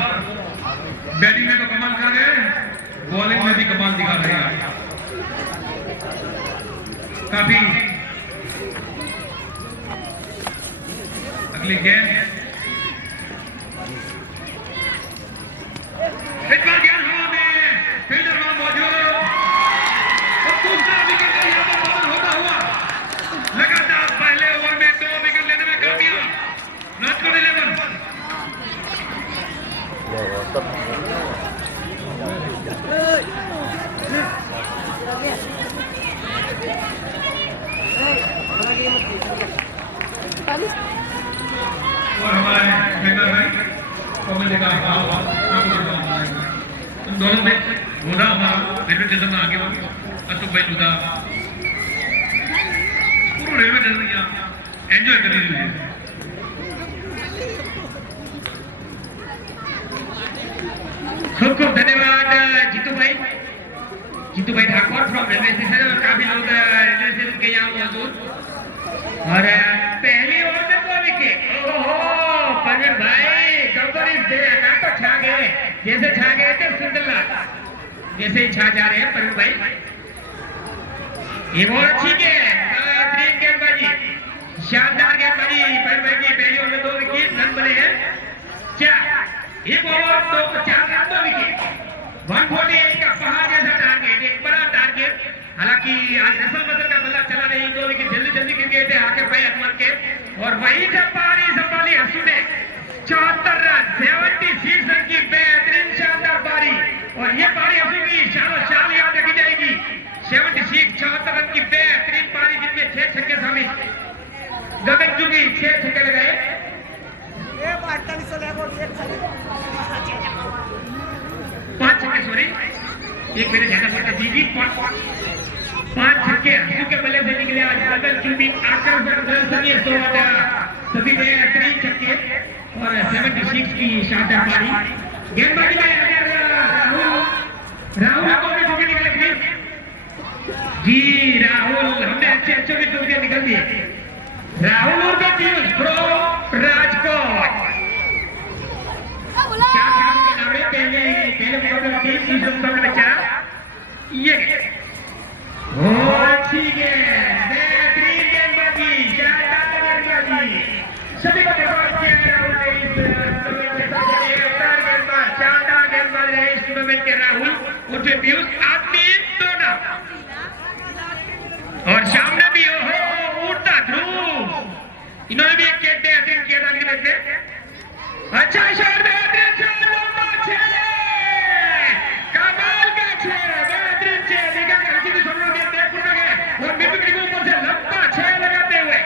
बैटिंग में तो कमाल कर गए, बॉलिंग में भी कमाल दिखा रहे हैं। काफी अगली गेंद इस बार गेंद हवा में फील्डर वहां मौजूद और दूसरा विकेट यहाँ पर पतन होता हुआ लगातार पहले ओवर में 2 विकेट लेने में कामयाब राजकोट 11। और हमारे मेजर भाई कमल का तुम दोनों में लुधा हमारा रेलवे स्टेशन में आगे अशोक भाई लुधा पूरा रेलवे स्टेशन यहाँ एंजॉय कर लीजिए। खूब खूब धन्यवाद जीतू भाई ठाकुर फ्रॉम रेलवे स्टेशन। और काफी लोग रेलवे स्टेशन के यहाँ मौजूद। और पहली ओवर में 2 विकेट। ओहो परवीन भाई गब्बर इस ना तो छा गए जैसे छा गए थे सुंदरलाल जैसे ही छा जा रहे हैं परवीन भाई। ये बहुत अच्छी गेंद गेंदबाजी शानदार गेंदबाजी परवीन भाई की। पहली ओवर में 2 विकेट रन बने हैं 4। एक ओवर 4 रन 2 विकेट 148 का पहाड़ जैसा टारगेट, एक बड़ा टारगेट। हालांकि आज रसल बदल का बल्ला चला नहीं, 2 विकेट जल्दी गिर गए थे आखिर भाई अकबर के। और वही जब पारी संभाली हंसू ने 74 रन 76 रन की बेहतरीन शानदार पारी। और ये पारी हंसू की शान याद रखी जाएगी। 74 रन की बेहतरीन पारी जिनमें 6 छक्के शामिल। गगन जुगी 6 छक्के लगाए। 5 छक्के सॉरी एक मैंने ज्यादा बोला दीदी 5 छक्के हंसू के बल्ले से निकले आज डबल क्यूबिक आकर्षक सभी में 3 छक्के और 76 की शानदार पारी गेंदबाजी में राहुल को भी टोके निकले प्लीज जी राहुल हमने अच्छे भी टोके निकल दिए राहुल और पीयूष प्रो राजकोट 4 काम के नाम है पहले मुकाबले में 3 दूसरे मुकाबले में 4 ये अच्छी गेंद बेहतरीन गेंदबाजी शानदार गेंदबाजी सभी को रिकॉर्ड किया राहुल ने शानदार गेंदबाज रहे इस टूर्नामेंट के राहुल उर्फ पीयूष आदमी दोनों और सामने भी हो उड़ता ध्रुव इन्होंने भी एक खेलते हैं किया था अगले मैच में अच्छा शॉट बेहतरीन शॉट लंबा छह कमाल का छह बेहतरीन छह देखा किसी को छोड़ दिया देख फुट गए और मिड के ऊपर से लंबा छह लगाते हुए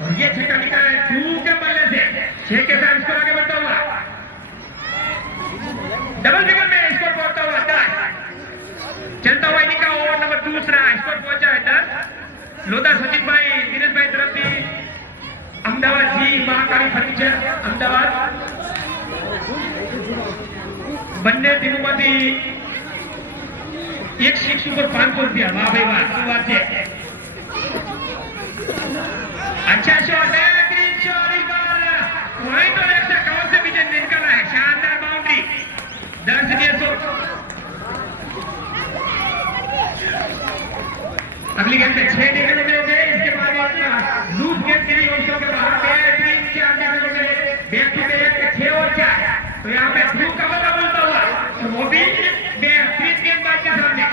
और ये छक्का निकला है ध्रुव के बल्ले से 6 के साथ स्कोर आगे बढ़ता हुआ डबल फिगर में स्कोर पहुंचता हुआ 10 चलता हुआ इनिंग का ओवर नंबर दूसरा स्कोर पहुंचा है 10 लोधा सचिन भाई दिनेश भाई तरफ से अहमदाबाद जी महाकाली फर्निचर अहमदाबाद બંને ટીમોમાંથી એક 6 ઉપર 500 રૂપિયા વાહ ભાઈ વાહ શું વાત છે अच्छा शॉट है ग्रीन शॉट इस बार वहीं तो लेफ्ट से कवर से बीच निकला है शानदार बाउंड्री दर्शनीय शॉट अगली गेंद में 6 देखने को मिलेंगे इसके बाद लूज गेंद के लिए ऑप्शन के बाहर बेहतरीन 4 देखने को मिले बैक टू बैक 6 और 4 तो यहाँ पे ध्रुव का बल्ला बोलता हुआ तो वो भी बेहतरीन गेंदबाज के सामने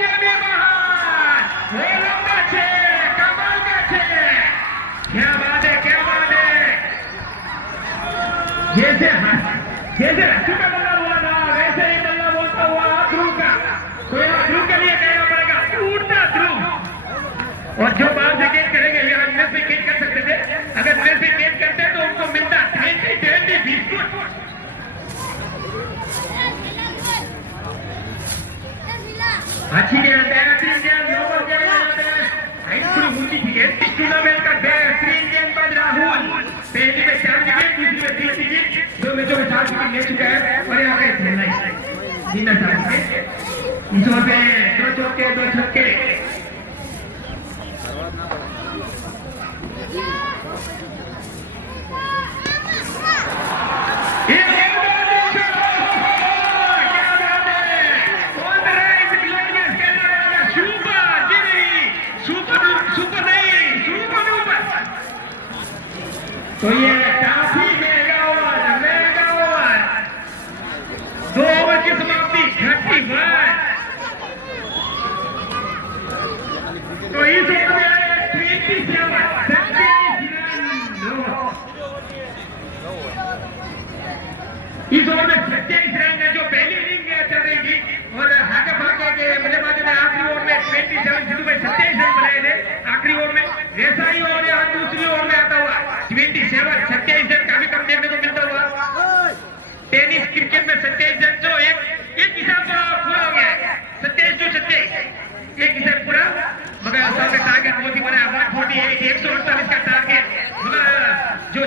ये भी महान वो लंबा छे कमाल का छे क्या बात है जैसे हंसू का बल्ला बोला था वैसे ही बल्ला बोलता हुआ ध्रुव का तो यहाँ ध्रुव के लिए कहना पड़ेगा उड़ता ध्रुव और जो बाहर से गेंद करेंगे यहाँ इनमें से गेंद कर सकते थे अगर इनमें से गेंद करते तो उनको मिलता 20 बिस्कुट अच्छी गेंद बेहतरीन गेंद नंबर हाइट थोड़ी ऊंची थी गेंद इस टूर्नामेंट का बेहतरीन गेंदबाज राहुल पहली में 4 विकेट दूसरी में 3 विकेट 2 मैचों में 4 विकेट ले चुका है और यहाँ पे जीना चाहते इस ओवर पे 2 चौके 2 छक्के तो ये काफी महंगा ओवर 2 ओवर की समाप्ति 31 तो इस ओवर में आए 27 इस ओवर में 27 रन है जो पहली इनिंग में चल रही थी और आगे भागे के बल्लेबाजों ने आखिरी ओवर में 27 सिद्धू भाई 27 रन बनाए थे आखिरी ओवर में वैसा ही ओवर यहाँ दूसरी ओवर में आता हुआ 27 रन काफी कम देखने को मिलता हुआ टेनिस क्रिकेट में 27 रन जो एक हिसाब पूरा हो गया है 27 to 27 एक हिसाब पूरा मगर सामने टारगेट बहुत ही बड़ा है 148 148 का टारगेट मगर जो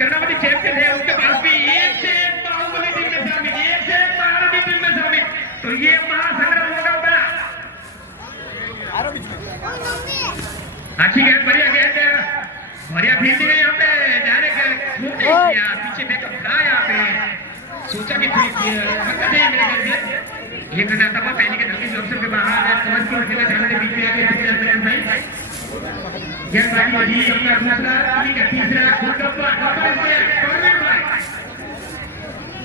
कर्नावती चैंपियन है उनके पास भी एक से एक बाहुबली टीम में शामिल एक से एक महारथी टीम में शामिल तो ये महासंग्राम होगा बड़ा अच्छी गेंद बढ़िया गेंद बढ़िया फील्डिंग है यहाँ पे डायरेक्ट पीछे बैकअप था यहाँ पे सोचा कि हरकत है मेरे घर से ये करना था पहले के धरती ऑप्शन के बाहर समझ को खेला जाने के बीच में आके भाई गेंदबाजी जी अपना दूसरा इनिंग का तीसरा खुद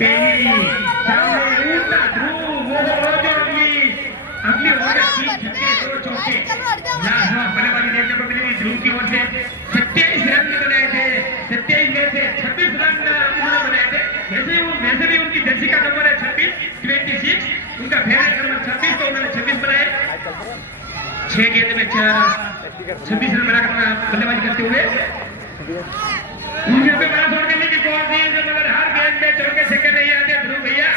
पहली सामने उड़ता ध्रुव वो जो अगली ओवर में 3 छक्के 2 चौके लाजवाब बल्लेबाजी देखने को मिलेगी ध्रुव की ओर से 27 रन बनाए थे 27 में से 26 रन उन्होंने बनाए थे वैसे भी उनकी जर्सी का नंबर है 26 उनका फेवरेट नंबर 26 तो उन्होंने 26 बनाए 6 गेंद में 26 रन बनाकर बल्लेबाजी करते हुए उनके पे बड़ा शॉट करने की कोशिश मगर हर गेंद में चौके छक्के नहीं आते ध्रुव भैया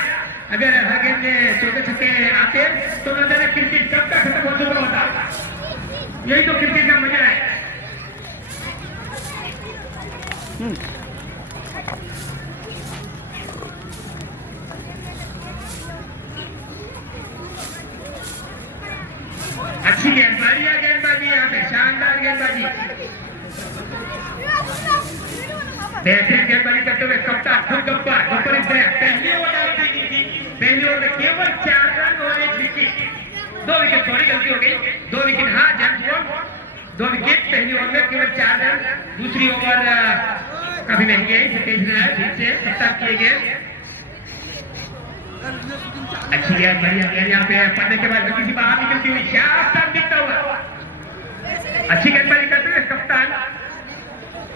अगर हर गेंद में चौके छक्के आते तो न जाने क्रिकेट कब का खत्म हो चुका होता। यही तो क्रिकेट का मजा है। अच्छी गेंदबाजी है, गेंदबाजी यहाँ पे शानदार गेंदबाजी, बेहतरीन गेंदबाजी करते हुए कप्तान गब्बर इस तरह पहली ओवर पहली ओवर में केवल 4 रन और 1 विकेट। 2 विकेट, सॉरी गलती हो गई, 2 विकेट, हाँ जेम्स बॉन्ड 2 विकेट पहली ओवर में केवल 4 रन। दूसरी ओवर काफी महंगी है, 23 रन है, ठीक से कप्तान किए गए। अच्छी गेंद, बढ़िया गेंद यहाँ पे पढ़ने के बाद किसी बाहर निकलती हुई शानदार दिखता हुआ अच्छी गेंदबाजी करते हुए कप्तान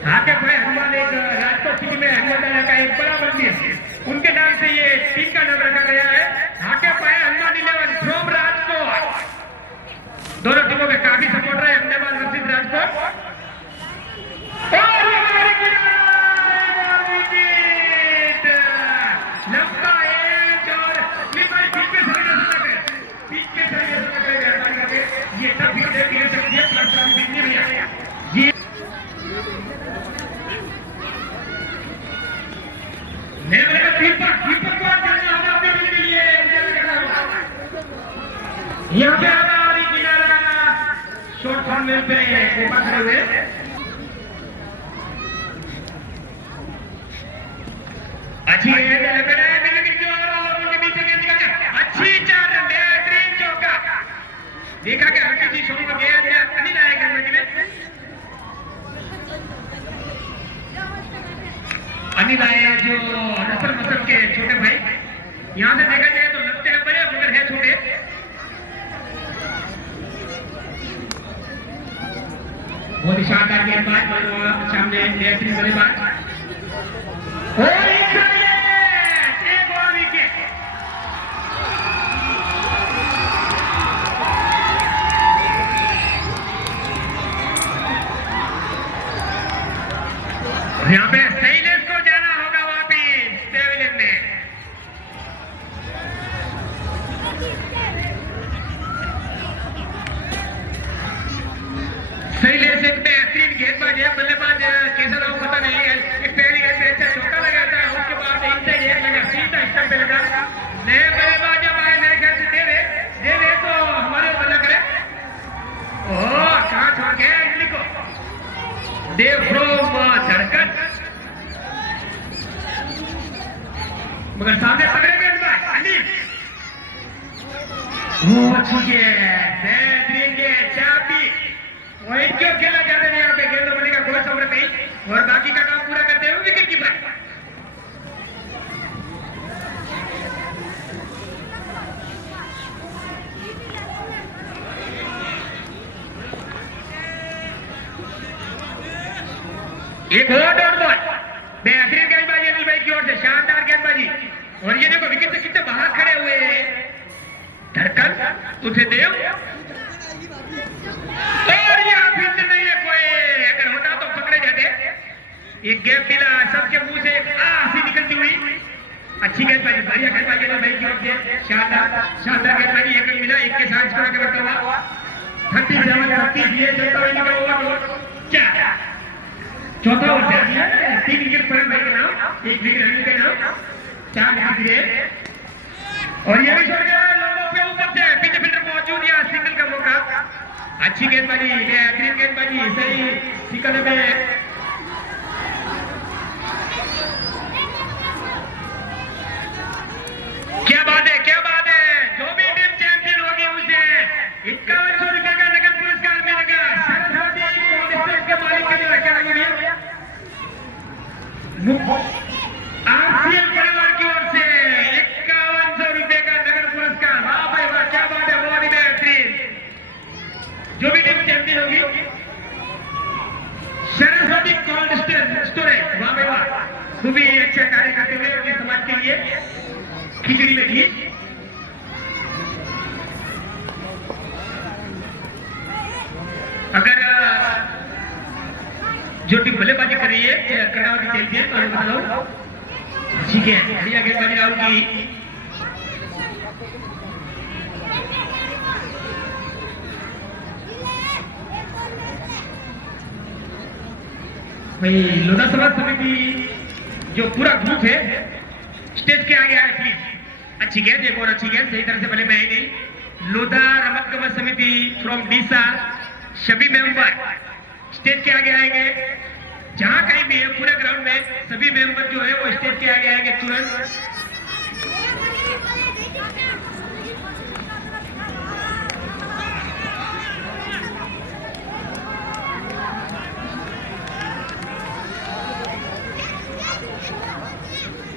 हाके भाई हनुमान। एक राजकोट सिटी में हनुमान का एक बड़ा मंदिर, उनके नाम से ये टीम का नाम रखा गया है, हाके भाई हनुमान 11 फ्रॉम राजकोट। दोनों टीमों में काफी सपोर्ट रहे, अहमदाबाद वर्सेस राजकोट। ये सब भी देख सकती है प्लेटफॉर्म बिकने में आया जी। मैं बोलेगा कीपर को करना होगा अपने के लिए, मुझे लग रहा है यहाँ पे हमारी किनारा शॉर्ट फॉर्मेट पे ऊपर खड़े हुए अच्छी अच्छी 4 रन, बेहतरीन चौका। देखा कि हल्की सी शुरू में गेंद अनिल आया गेंदबाजी में, अनिल आए जो नसल मसल के छोटे भाई। यहां से देखा जाए तो लगते हैं बड़े मगर है छोटे। बहुत ही शानदार गेंदबाज और सामने बेहतरीन बल्लेबाज और एक और विकेट। यहाँ पे शैलेश को जाना होगा वापिस पेविलियन में। शैलेश एक बेहतरीन गेंदबाज है, बल्लेबाज कैसा रहा पता नहीं है। एक पहली गेंद पे अच्छा चौका लगाता है, उसके बाद इनसे गेंद लगा सीधा स्टंप पे लगा। नए बल्लेबाज जब आए मेरे ख्याल से दे दे तो हमारे बल्ला करे। ओह कहाँ छोड़ गया इडली को, देव फ्रॉम धड़कन, मगर सामने पकड़े गेंदबाज अनिल। वो अच्छी गेंद, बेहतरीन गेंद, चाबी। पॉइंट क्यों खेला जाता है यहाँ पे, गेंद बनने का कोई सवाल नहीं और बाकी का काम पूरा करते हुए विकेट कीपर। एक और डॉट बॉल, बेहतरीन गेंदबाजी अनिल भाई की ओर से, शानदार गेंदबाजी। और ये देखो विकेट से कितने बाहर खड़े हुए हैं धड़कन, उसे देव और यहाँ फील्ड नहीं है कोई, अगर होता तो पकड़े जाते। एक गैप मिला, सबके मुंह से एक सी निकलती हुई अच्छी गेंदबाजी, बढ़िया गेंदबाजी अनिल भाई की ओर से, शानदार गेंदबाजी। एक रन मिला, एक के साथ स्कोर आगे बढ़ता हुआ 37 ये चौथा ओवर 3 विकेट पड़े भाई के नाम, 1 विकेट अनिल के नाम, 4 विकेट गिरे। और ये भी छोड़ गया लोगों पे ऊपर से पीछे फील्डर मौजूद, यहाँ सिंगल का मौका। अच्छी गेंदबाजी, बेहतरीन गेंदबाजी, सही सिकल में क्या बात है, क्या बात है। जो भी टीम चैंपियन होगी उसे 5100 रुपए का नगद पुरस्कार मिलेगा। सरस्वती के मालिक के लिए क्या लगेगी आरसीएल परिवार की ओर से 5100 रुपए का नगद पुरस्कार। वाह भाई वाह, क्या बात है, बहुत ही बेहतरीन। जो भी टीम चैंपियन होगी सरस्वती कोल्ड स्टोरेज, वाह भाई वाह, वो भी अच्छा कार्य करते हुए अपने समाज के लिए खिचड़ी में घी। अगर जो टीम बल्लेबाजी कर रही है कर्नाटक चैंपियन, ठीक है, बढ़िया गेंदबाजी राहुल की। भाई लोधा समाज समिति जो पूरा ग्रुप है स्टेज के आगे आए प्लीज। अच्छी गेंद, एक और अच्छी गेंद, सही तरह से पहले मैं आई नहीं। लोधा रमत गमन समिति फ्रॉम डीसा सभी मेंबर स्टेज के आगे आएंगे। जहां कहीं भी है पूरे ग्राउंड में सभी मेंबर जो है वो स्टेज के आगे आएंगे तुरंत।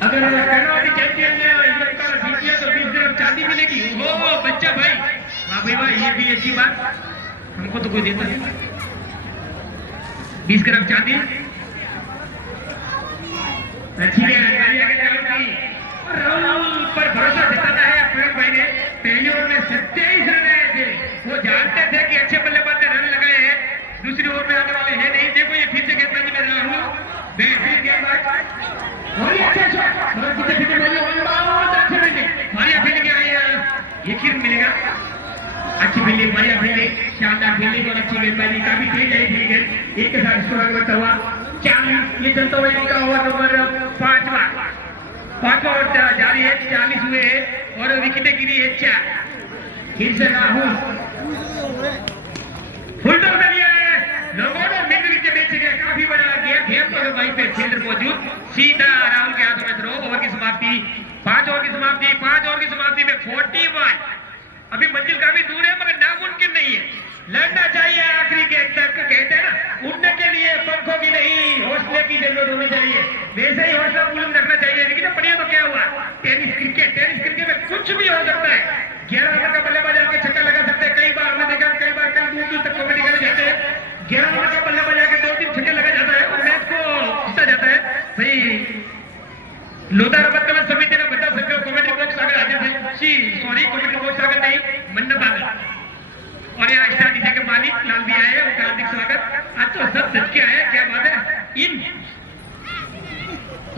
अगर कर्नावती चैंपियन ने इस बार जीत लिया तो 20 ग्राम चांदी मिलेगी। ओहो बच्चा भाई, वाह भाई वाह, ये भी अच्छी बात, हमको तो कोई देता नहीं। 20 ग्राम चांदी अच्छी है। राहुल पर भरोसा जताता है प्रवीण भाई ने। पहली ओवर में 27 रन आए थे, वो जानते थे कि अच्छे बल्लेबाज ने रन लगाए हैं, दूसरी ओवर में आने वाले हैं नहीं। देखो ये फिर से गेंदबाजी में राहुल बेहतरीन गेंदबाज, और ये अच्छा शॉट, बहुत अच्छे फील्डिंग, अच्छे फील्डिंग, बढ़िया फील्डिंग आई है, ये फिर मिलेगा। अच्छी फील्डिंग, बढ़िया फील्डिंग, शानदार फील्डिंग और अच्छी गेंदबाजी, काफी तेज आई फील्डिंग। एक के साथ स्कोर आगे बढ़ता हुआ 40। ये चलता हुआ इनका ओवर नंबर 5वां ओवर जारी है, 40 हुए और विकेटें गिरी है 4। फिर से राहुल फुल टॉस में लिया है, लोगों ने मिड विकेट के बेच गए, काफी बड़ा गेम पर वहीं पे फील्डर मौजूद, सीधा राहुल के हाथों में थ्रो। ओवर की समाप्ति, 5 ओवर की समाप्ति, 5 ओवर की समाप्ति में 41। अभी मंजिल काफी दूर है मगर नामुमकिन नहीं है, लड़ना चाहिए आखिरी गेंद तक। कहते हैं ना उड़ने के लिए पंखों की नहीं हौसले की जरूरत होनी चाहिए, वैसे ही हौसला बुलंद रखना चाहिए। लेकिन पढ़िए तो क्या हुआ, टेनिस क्रिकेट में कुछ भी हो सकता है। 11 नंबर का बल्लेबाज आके छक्का लगा सकते हैं, कई बार हमने देखा, कई बार कल दूर तक कॉमेडी करने जाते हैं, 11 नंबर का बल्लेबाज आके 2-3 छक्के लगा जाता है और मैच को जीता जाता है। भाई लोधा रमत गमन समिति ने बता सकते हो कॉमेडी बॉक्स अगर हाजिर थे, सॉरी कॉमेडी बॉक्स अगर नहीं मंडप आगर, और यहाँ स्टार डीजे के मालिक लाल भी आए, उनका हार्दिक स्वागत। आज तो सब सच के आए, क्या बात है। इन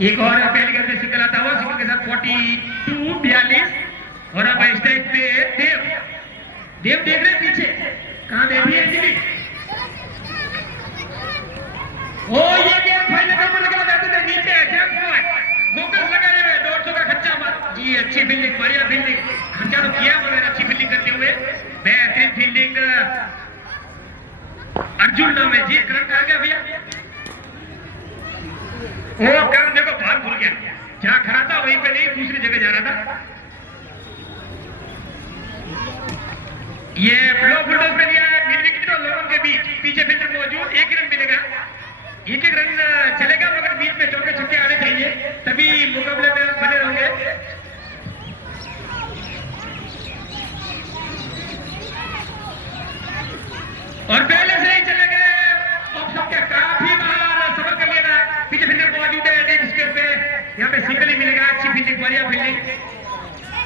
एक और पहली गेंद में सिंगल आता हुआ, सिंगल के साथ 42 और अब स्टेज पे देव देख रहे पीछे, कहां देवी है अंजलि। ओ ये गेंद फाइनल नंबर लगा जाते थे नीचे, फोकस लगाए हुए 150 का खर्चा मत जी। अच्छी फील्डिंग, बढ़िया फील्डिंग, खर्चा तो किया मगर अच्छी फील्डिंग करते हुए बेहतरीन फील्डिंग। अर्जुन नाम है जी, करंट आ गया भैया। ओ करंट देखो बाहर भूल गया, जहां खड़ा था वहीं पे नहीं, दूसरी जगह जा रहा था। ये ब्लो फुलटॉस में लिया है, मिड विकेट और लोगों के बीच, पीछे फील्डर मौजूद, 1 रन मिलेगा, 1-1 रन चलेगा मगर बीच में चौके छक्के आने चाहिए, तभी मुकाबले में बने रहेंगे। और पहले से ही चले गए ऑप्शन के, काफी बार सफर कर लेना, पीछे फील्डर मौजूद है डीप स्क्वायर पे, यहाँ पे सिंगल ही मिलेगा। अच्छी फील्डिंग, बढ़िया फील्डिंग,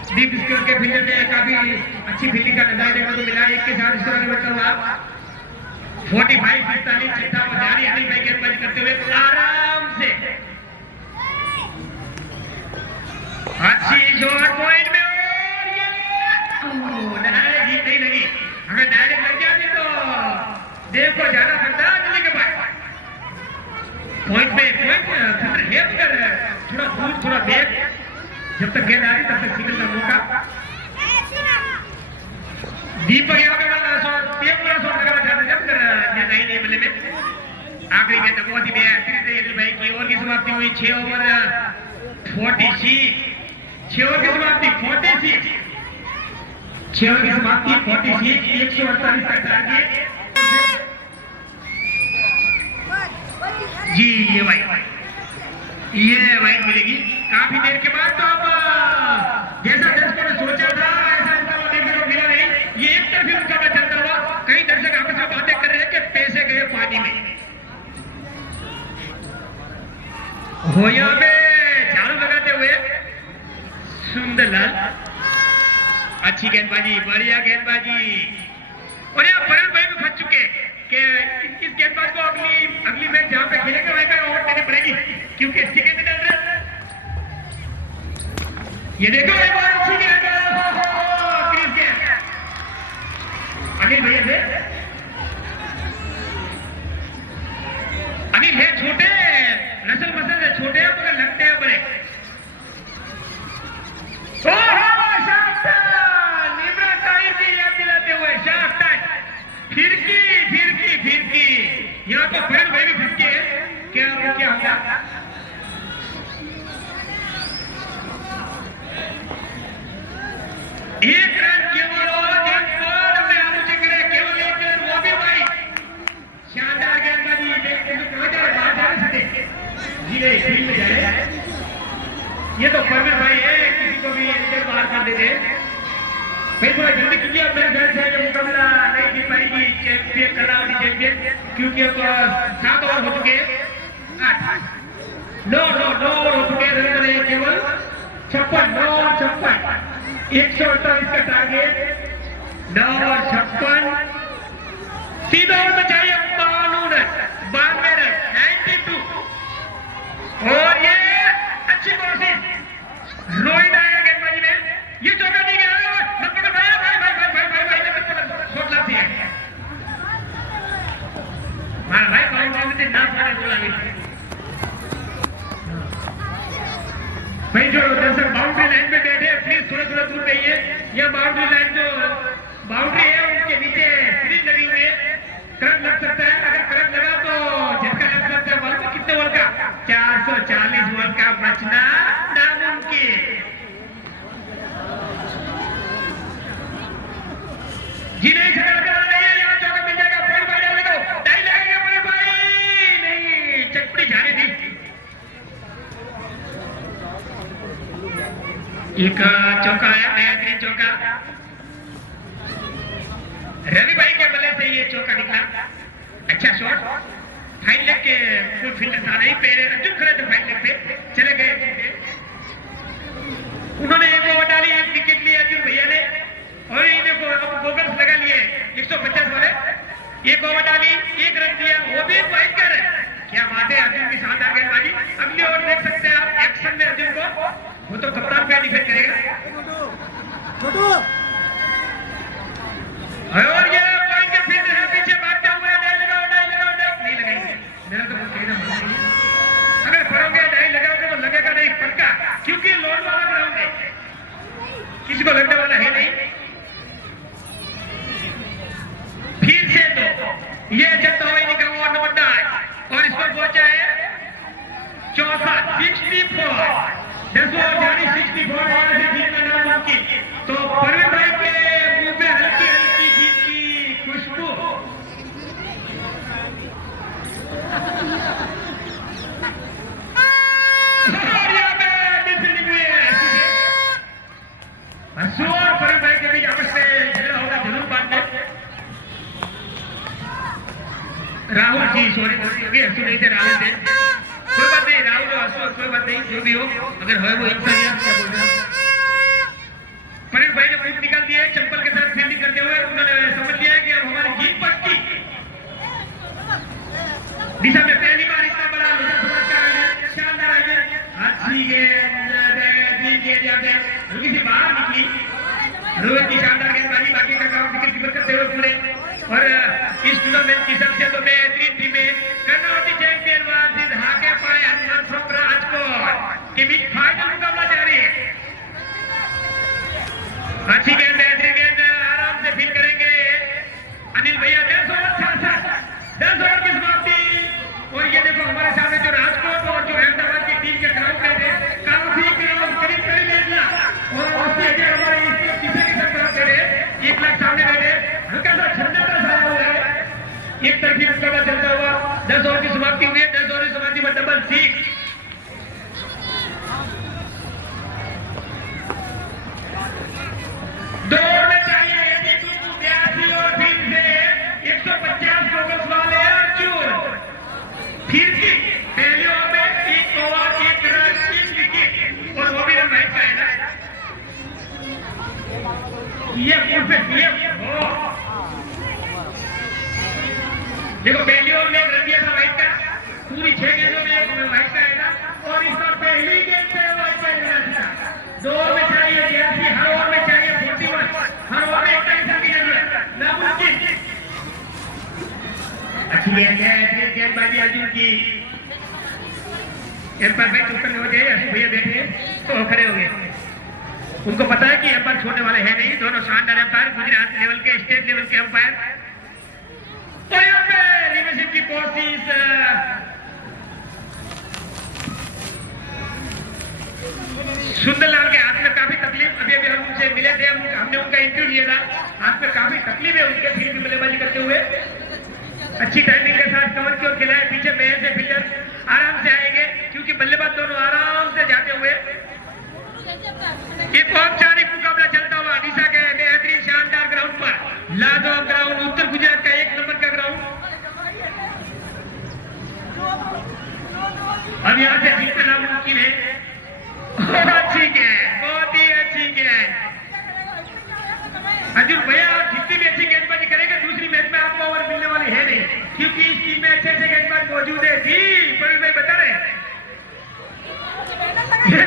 डीप स्क्वायर के फील्डर ने काफी अच्छी फील्डिंग का नजारा देखने को मिला। एक के साथ स्कोर आगे बढ़ता हुआ 45-45 छठा और जारी। अनिल भाई गेंदबाजी करते हुए आराम से, अच्छी शॉट पॉइंट में, और ये डायरेक्ट हिट नहीं लगी, अगर डायरेक्ट लग जाती तो देव को जाना पड़ता दिल्ली के पास। पॉइंट पे फिल्डर है मगर थोड़ा दूर थोड़ा बैक, जब तक गेंद आ रही तब तक सिंगल का मौका। दीपक यहाँ पे शॉट लगाना चाहते जब नहीं बल्ले में। आखिरी गेंद बहुत ही बेहतरीन थे अनिल भाई की। ओवर की समाप्ति हुई 6 ओवर 46, 6 ओवर की समाप्ति 46, 6 ओवर की समाप्ति 46, 148 का टारगेट जी। ये वाइड मिलेगी काफी देर के बाद। तो अब जैसा दर्शकों ने सोचा था ऐसा मुकाबला देखने को मिला नहीं, ये एक तरफी मुकाबला चलता हुआ, कई दर्शक आपस में बातें कर रहे हैं कि पैसे गए पानी में। होया में झाड़ू लगाते हुए सुंदरलाल, अच्छी गेंदबाजी, बढ़िया गेंदबाजी, और यहाँ भरत भाई भी फंस चुके कि इस गेंदबाज को अगली मैच जहां पे खेलेंगे वहीं पे ओवर देनी पड़ेगी, क्योंकि अच्छी गेंद डाल रहे हैं। ये देखो एक बार अच्छी गेंद, यहाँ तो फरीद भाई भी फंस के हैं। क्या होगा? एक रन केवल और अपने आलोचक करे, केवल एक रन वो भी भाई शानदार गेंदबाजी। कहाँ जा रहे? बाहर जा रहे सकते जी नहीं, फील्ड में जा रहे। ये तो फरवीन भाई है, किसी को भी इधर बाहर कर देते भाई। थोड़ा जल्दी कीजिए, अब मेरे ख्याल से ये मुकाबला नहीं जीत पाएगी चैंपियन कर्नावती चैंपियन, क्योंकि अब 7 ओवर हो चुके हैं। 9 ओवर हो चुके हैं, रन बने केवल 56, 9 और 56, 128 का टारगेट। 9 और 56, 3 ओवर में चाहिए 92 रन, 92 और ये अच्छी कोशिश रोहित आया गेंदबाजी में। ये चौका नहीं गया, शॉट लाती है भाई। बाउंड्री से ना पड़े भाई। जो दर्शक बाउंड्री लाइन पे बैठे प्लीज थोड़ा दूर रहिए। यह बाउंड्री लाइन जो बाउंड्री है उसके नीचे सीरीज लगी हुई है, करंट लग सकता है। अगर करंट लगा तो झटका लग सकता है। मालूम है कितने बॉल का? 440 बॉल का बचना नामुमकिन। जी नहीं, झगड़ा करना नहीं है, यहाँ चौका मिल जाएगा। पॉइंट भाई डालेगा, टाई लगेगा पॉइंट भाई। नहीं, चटपटी जाने दी। एक चौका आया, बेहतरीन चौका। रवि भाई के बल्ले से ये चौका निकला। अच्छा शॉट, फाइन लेग के फुल फील्डर था नहीं, पहले अर्जुन खड़े थे फाइन लेग पे, चले गए। उन्होंने एक ओवर डाली, एक विकेट ली अर्जुन भैया ने, और इन्हें गोगल्स लगा लिए 150 वाले। एक ओवर डाली, एक रन दिया, वो भी वाइड कर है। क्या बात है, अर्जुन की शानदार गेंदबाजी। अगली ओवर देख सकते हैं आप एक्शन में अर्जुन को, वो तो कप्तान पे डिफेंड करेगा। और ये पॉइंट के फील्डर है पीछे भागते हुए, डाई लगाओ नहीं लगाएंगे। मेरा तो कुछ कहना मन नहीं है। अगर पढ़ोगे डाई लगाओगे तो लगेगा नहीं पक्का, क्योंकि लोड वाला ग्राउंड है, किसी को लगने वाला है नहीं। फिर से तो ये चलता हुआ निकला हुआ नंबर 9 और इस पर पहुंचा है 64, 10 ओवर जारी 64 और जीतना नामुमकिन। तो परवीन भाई के मुंह पे हल्की जीत की खुशबू। और यहाँ पे मिस निकली है। हंसू और परवीन भाई के बीच आपस में झगड़ा होगा जरूर बाद में। राहुल जी सॉरी हंसू नहीं थे, राहुल थे। कोई बात नहीं, राहुल और हंसू कोई बात नहीं, जो भी हो, अगर है वो इंसानियत। क्या बोल रहे हैं? परेश भाई ने पॉइंट निकाल दिया है चंपल के साथ फील्डिंग करते हुए। उन्होंने समझ लिया है कि अब हमारी जीत पक्की। दिशा में पहली बार इतना बड़ा शानदार आयोजन, अच्छी गेंद हल्की सी बाहर निकली। रोहित की शानदार गेंदबाजी, बाकी का काम विकेट कीपर करते हुए पूरे। और इस टूर्नामेंट की सबसे तो बेहतरीन टीमें कर्नावती चैंपियन वाजिद हाके पाए हनुमान फ्रॉम राजकोट के बीच फाइनल मुकाबला जारी है। अच्छी गेंद, बेहतरीन गेंद, आराम से फील करेंगे अनिल भैया। 10 ओवर 10 ओवर की समाप्ति। और ये देखो हमारे सामने जो राजकोट और जो अहमदाबाद की टीम के ग्राउंड थे, काफी ग्राउंड करीब लेना और हमारे के साथ ग्राउंड करे 1 लाख सामने बैठे, हल्का सा ठंडा सा हो रहा है। एक तरफी मुकाबला चलता हुआ 10 ओवर की समाप्ति हुई है। 10 ओवर की समाप्ति में डबल 6। दौड़ में चाहिए 82 और फिर से 150 गोगल्स वाले अर्जुन। फिर की पहले ओवर में 1 ओवर 1 रन 1 विकेट, और वो भी रन वाइड का है ना। देखो पहली ओवर में 1 रन दिया था वाइड का, पूरी 6 गेंदों में 1 वाइड का है ना। और इस बार पहली गेंद पे वाइड का है। 2 ओवर में चाहिए 82, हर ओवर में चाहिए 41, हर ओवर में 1 टाइम की जरूरत नामुमकिन। अच्छी गेंद है, गेंदबाजी अर्जुन की। एम्पायर भाई चुप करने हो जाए, असू भैया बैठे तो खड़े हो गए। उनको पता है कि एम्पायर छोड़ने वाले हैं नहीं, दोनों शानदार एम्पायर, गुजरात लेवल के, स्टेट लेवल के एम्पायर। तो यहाँ पे लीडरशिप की कोशिश। सुंदरलाल के हाथ में काफी तकलीफ, अभी अभी हम उनसे मिले थे, हमने उनका इंटरव्यू लिया था, हाथ में काफी तकलीफ है उनके फिर भी बल्लेबाजी करते हुए अच्छी टाइमिंग के साथ कवर की ओर खेला है। पीछे मेहर से फील्डर आराम से आएंगे क्योंकि बल्लेबाज दोनों आराम से जाते हुए एक औपचारिक मुकाबला चलता हुआ निशा के बेहतरीन शानदार ग्राउंड पर, लाजवाब ग्राउंड, उत्तर गुजरात का एक नंबर का ग्राउंड। अब यहाँ से जीतना मुमकिन है। अच्छी गेंद, बहुत ही अच्छी गेंद। अर्जुन भैया आप जितनी भी अच्छी गेंदबाजी करेंगे दूसरी मैच में आपको ओवर मिलने वाली है नहीं, क्योंकि इस टीम में अच्छे अच्छे गेंदबाज मौजूद है। जी प्रवीण भाई बता रहे हैं।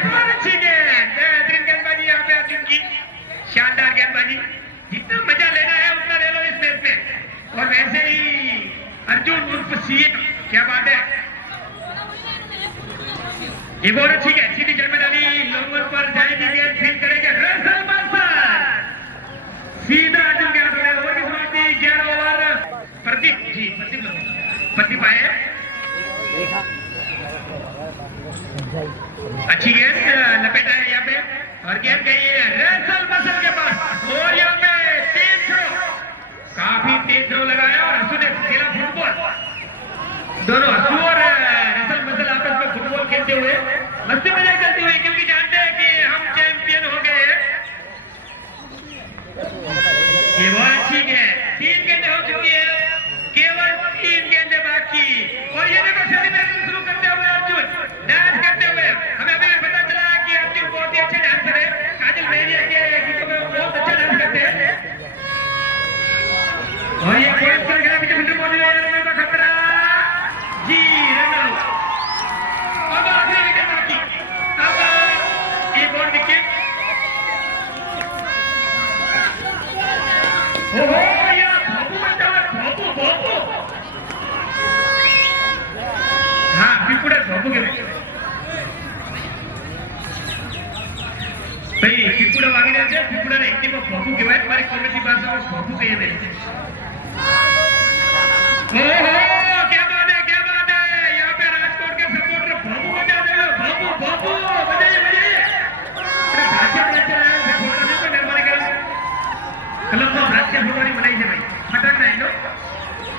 बहुत अच्छी गेंद, बेहतरीन गेंदबाजी यहाँ पे अर्जुन की, शानदार गेंदबाजी। जितना मजा लेना है उतना ले लो इस मैच में। और वैसे ही अर्जुन उर्फ सीएम, क्या बात है, ये बहुत अच्छी है। सीधी जड़ में डाली, लॉन्गर पर जाएगी गेंद, फील्ड करेंगे रसल बंसर, सीधा अर्जुन के हाथ में। ओवर की समाप्ति 11 ओवर। प्रदीप जी, प्रदीप आए, अच्छी गेंद लपेटा है यहाँ पे और गेंद गई है रसल बंसर के पास। और यहाँ पे तेज थ्रो, काफी तेज थ्रो लगाया और हसू ने खेला फुटबॉल। दोनों हसू और रसल बंसल आपस में फुटबॉल खेलते हुए मस्ती मजाक करते हुए, क्योंकि जानते हैं कि हम चैंपियन हो गए हैं। ये बहुत अच्छी गेंद, 3 गेंदें हो चुकी है, केवल 3 गेंदें बाकी। और ये देखो सेलिब्रेशन शुरू करते हुए अर्जुन डांस करते हुए, हमें अभी पता चला कि अर्जुन बहुत ही अच्छे डांसर है, काजल मेहरिया के गीतों में बहुत अच्छा डांस करते हैं। और ये कोई खेला पीछे फिल्टर मौजूद है, रन का खतरा जी, रन आउट। अब आखिरी विकेट बाकी, अब एक और विकेट। ओहो या बाबू बचा, बाबू बाबू, हाँ पिपुड़ा बाबू के भाई पिपुड़ा वागी रहते हैं, पिपुड़ा ने एक बाबू के बाद हमारी कॉमेडी भाषा में बाबू कहे मेरे। ओहो क्या बात है, क्या बात है, यहाँ पे राजकोट के सपोर्टर बाबू बजा दे, बाबू बाबू बजाइए बजाइए। मेहरबानी करो क्लब में राष्ट्रीय फुटबॉल बनाई है भाई, फटाक रहे लो,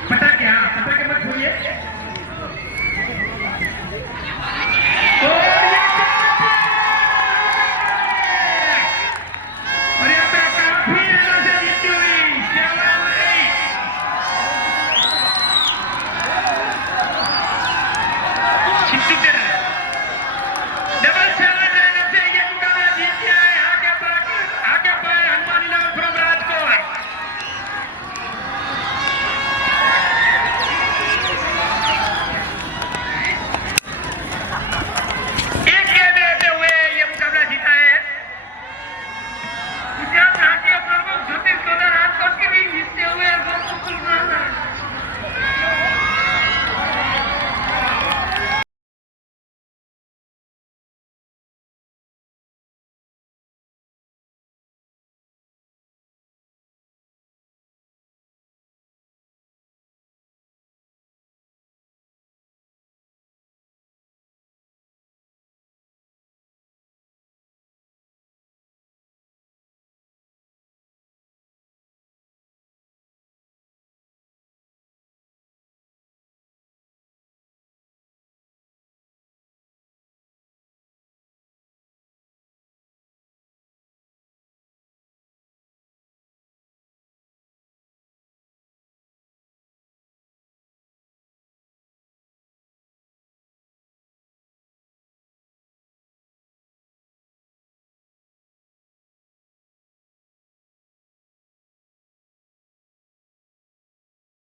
फटाके, हाँ फटाके मत छोड़िए।